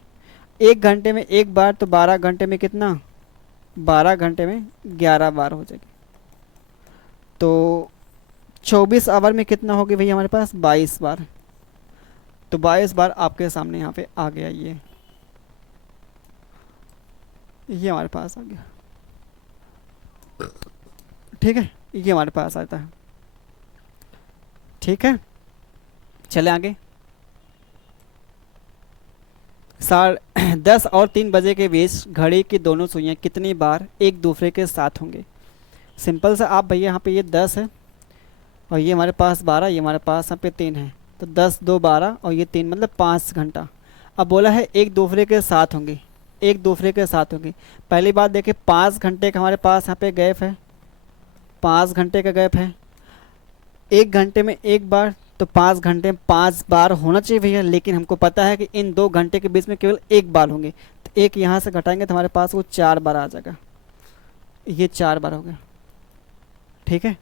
1 घंटे में एक बार तो 12 घंटे में कितना, 12 घंटे में 11 बार हो जाएगी। तो 24 आवर में कितना होगी भैया हमारे पास, 22 बार। तो 22 बार आपके सामने यहाँ पे आ गया, ये हमारे पास आ गया। ठीक है, ये हमारे पास आता है। ठीक है, चले आगे। 10 और 3 बजे के बीच घड़ी की दोनों सुइयाँ कितनी बार एक दूसरे के साथ होंगे। सिंपल सा आप भैया यहाँ पे ये 10 है और ये हमारे पास 12, ये हमारे पास यहाँ पे 3 है, तो 10 2 12 और ये 3 मतलब 5 घंटा। अब बोला है एक दूसरे के साथ होंगे, एक दूसरे के साथ होंगे। पहली बात देखिए 5 घंटे का हमारे पास यहाँ पे गैप है, 5 घंटे का गैप है। 1 घंटे में एक बार तो 5 घंटे में 5 बार होना चाहिए भैया, लेकिन हमको पता है कि इन 2 घंटे के बीच में केवल एक बार होंगे, तो एक यहाँ से घटाएंगे तो हमारे पास वो 4 बार आ जाएगा। ये 4 बार हो गया। ठीक है,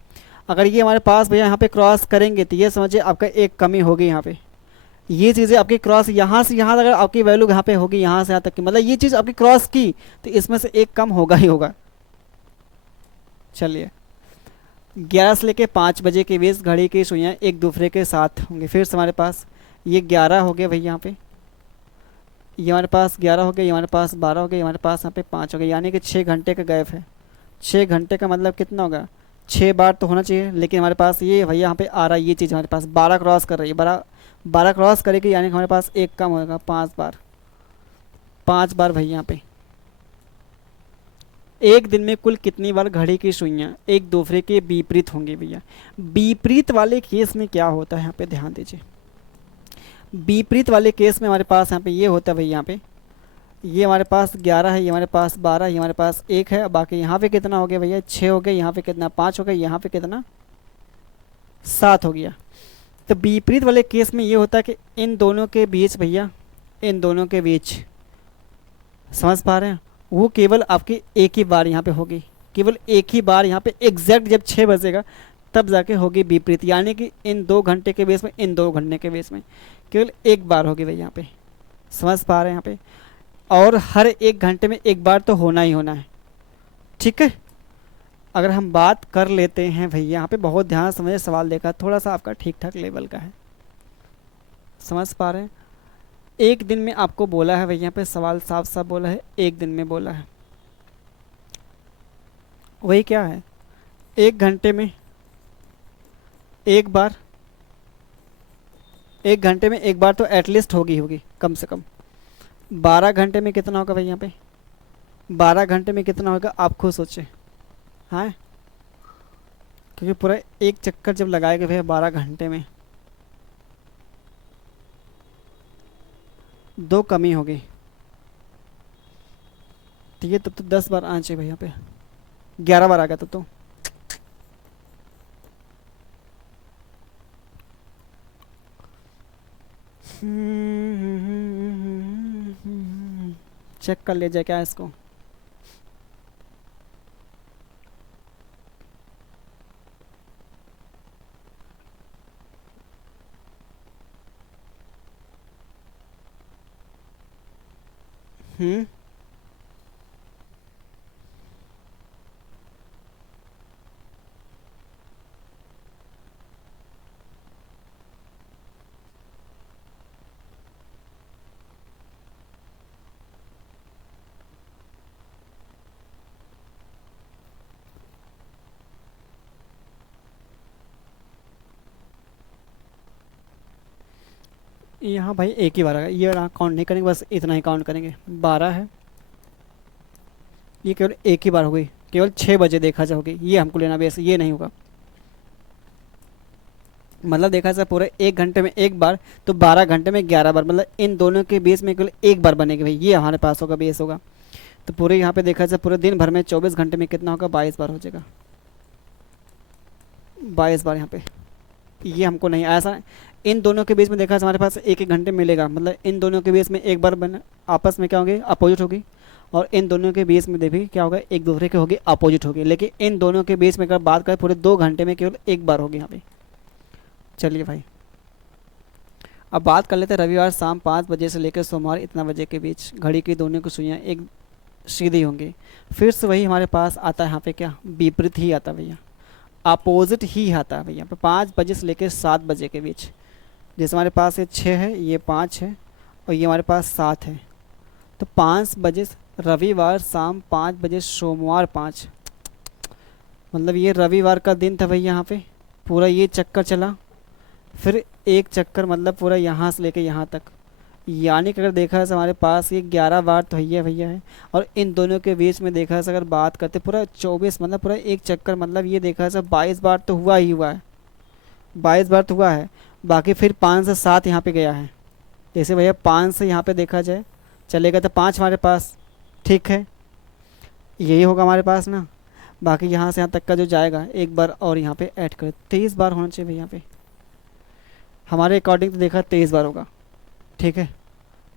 अगर ये हमारे पास भैया यहाँ पे क्रॉस करेंगे तो ये समझिए आपका एक कमी होगी यहाँ पे। ये चीज़ें आपकी क्रॉस यहाँ से यहाँ, अगर आपकी वैल्यू यहाँ पे होगी यहाँ से यहाँ तक की, मतलब ये चीज़ आपकी क्रॉस की, तो इसमें से एक कम होगा ही होगा। चलिए, 11 से लेके 5 बजे के बीच घड़ी की सुइयाँ एक दूसरे के साथ होंगी। फिर से हमारे पास ये 11 हो गया भैया यहाँ पे, ये हमारे पास 11 हो गया, ये हमारे पास 12 हो गया, ये हमारे पास यहाँ पे 5 हो गया, यानी कि 6 घंटे का गैप है। 6 घंटे का मतलब कितना होगा, 6 बार तो होना चाहिए, लेकिन हमारे पास ये भैया यहाँ पे आ रहा है, ये चीज़ हमारे पास 12 क्रॉस कर रही है, 12 क्रॉस करेगी, यानी कि हमारे पास एक कम होगा, 5 बार। 5 बार भैया यहाँ पे। एक दिन में कुल कितनी बार घड़ी की सुइयाँ एक दूसरे के विपरीत होंगी भैया। विपरीत वाले केस में क्या होता है, यहाँ पे ध्यान दीजिए। विपरीत वाले केस में हमारे पास यहाँ पे ये होता है भैया, यहाँ पे ये हमारे पास 11 है, ये हमारे पास 12, ये हमारे पास 1 है, बाकी यहाँ पे कितना हो गया भैया, 6 हो गया, यहाँ पे कितना 5 हो गया, यहाँ पे कितना 7 हो गया। तो विपरीत वाले केस में ये होता है कि इन दोनों के बीच भैया, इन दोनों के बीच, समझ पा रहे हैं, वो केवल आपकी एक ही बार यहाँ पे होगी, केवल एक ही बार यहाँ पे एग्जैक्ट जब 6 बजेगा तब जाके होगी विपरीत, यानी कि इन 2 घंटे के बेस में, इन 2 घंटे के बेस में केवल एक बार होगी भैया यहाँ पे। समझ पा रहे हैं यहाँ पे, और हर 1 घंटे में एक बार तो होना ही होना है। ठीक है, अगर हम बात कर लेते हैं भैया यहाँ पे, बहुत ध्यान समझे, सवाल देखा थोड़ा सा आपका ठीक ठाक लेवल का है, समझ पा रहे हैं। एक दिन में आपको बोला है भैया यहाँ पे, सवाल साफ साफ बोला है, एक दिन में बोला है। वही क्या है, 1 घंटे में एक बार, 1 घंटे में एक बार तो एटलीस्ट होगी कम से कम। 12 घंटे में कितना होगा भाई यहाँ पे, 12 घंटे में कितना होगा आप खुद सोचें। हाँ, क्योंकि पूरा एक चक्कर जब लगाएगा भैया 12 घंटे में, 2 कमी होगी। ठीक है, तब तो 10 बार आना चाहिए भैया यहाँ पे, 11 बार आ गया तब तो। चेक कर ले जाए क्या इसको। हम्म, यहाँ भाई एक ही बार आएगा, ये काउंट नहीं करेंगे, बस इतना ही काउंट करेंगे। 12 है, ये केवल एक ही बार हो गई, केवल 6 बजे देखा जाओगे, ये हमको लेना बेस, ये नहीं होगा। मतलब देखा जाए पूरे 1 घंटे में एक बार, तो 12 घंटे में 11 बार, मतलब इन दोनों के बीच में केवल एक बार बनेगी भाई, ये हमारे पास होगा, बेस होगा। तो पूरे यहाँ पे देखा जाए पूरे दिन भर में 24 घंटे में कितना होगा, 22 बार हो जाएगा, 22 बार यहाँ पे। ये हमको नहीं ऐसा, इन दोनों के बीच में देखा जाए हमारे पास 1-1 घंटे मिलेगा, मतलब इन दोनों के बीच में एक बार बना, आपस में क्या होगी, अपोजिट होगी, और इन दोनों के बीच में देखिए क्या होगा, एक दूसरे के होगी अपोजिट होगी, लेकिन इन दोनों के बीच में अगर बात करें पूरे 2 घंटे में केवल एक बार होगी यहाँ पे। चलिए भाई, अब बात कर लेते हैं रविवार शाम 5 बजे से लेकर सोमवार इतना बजे के बीच घड़ी की दोनों की सुइयाँ एक सीधी होंगी। फिर से वही हमारे पास आता है यहाँ पे, क्या विपरीत ही आता है भैया, अपोजिट ही आता है भैया यहाँ पे। 5 बजे से लेकर 7 बजे के बीच, जैसे हमारे पास ये 6 है, ये 5 है, और ये हमारे पास 7 है, तो 5 बजे रविवार शाम 5 बजे सोमवार 5, मतलब ये रविवार का दिन था भैया यहाँ पे, पूरा ये चक्कर चला, फिर एक चक्कर मतलब पूरा यहाँ से लेके यहाँ तक, यानी कि अगर देखा जाए हमारे पास ये 11 बार तो भैया है, और इन दोनों के बीच में देखा जाए अगर बात करते पूरा 24, मतलब पूरा एक चक्कर, मतलब ये देखा जाए 22 बार तो हुआ ही हुआ है, 22 बार तो हुआ है। बाकी फिर 5 से 7 यहाँ पे गया है, जैसे भैया 5 से यहाँ पे देखा जाए चलेगा तो 5 हमारे पास, ठीक है, यही होगा हमारे पास ना। बाकी यहाँ से यहाँ तक का जो जाएगा एक बार और यहाँ पे ऐड कर, 23 बार होना चाहिए भैया यहाँ पे, हमारे अकॉर्डिंग तो देखा 23 बार होगा, ठीक है।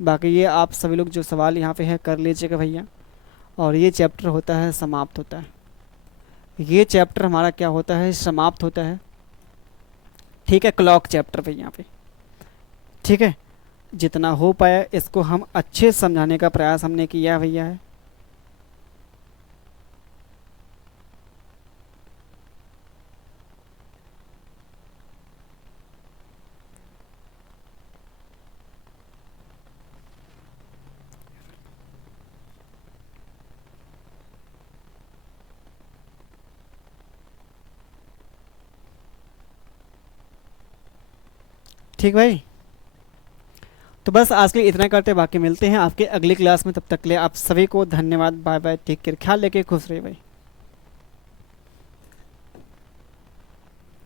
बाकी ये आप सभी लोग जो सवाल यहाँ पे है कर लीजिएगा भैया, और ये चैप्टर होता है समाप्त होता है। ये चैप्टर हमारा क्या होता है, समाप्त होता है। ठीक है, क्लॉक चैप्टर पे यहाँ पे। ठीक है, जितना हो पाया इसको हम अच्छे से समझाने का प्रयास हमने किया भैया है। ठीक भाई, तो बस आज के लिए इतना करते, बाकी मिलते हैं आपके अगली क्लास में। तब तक के लिए आप सभी को धन्यवाद, बाय बाय, टेक केयर, ख्याल लेके खुश रहिए भाई।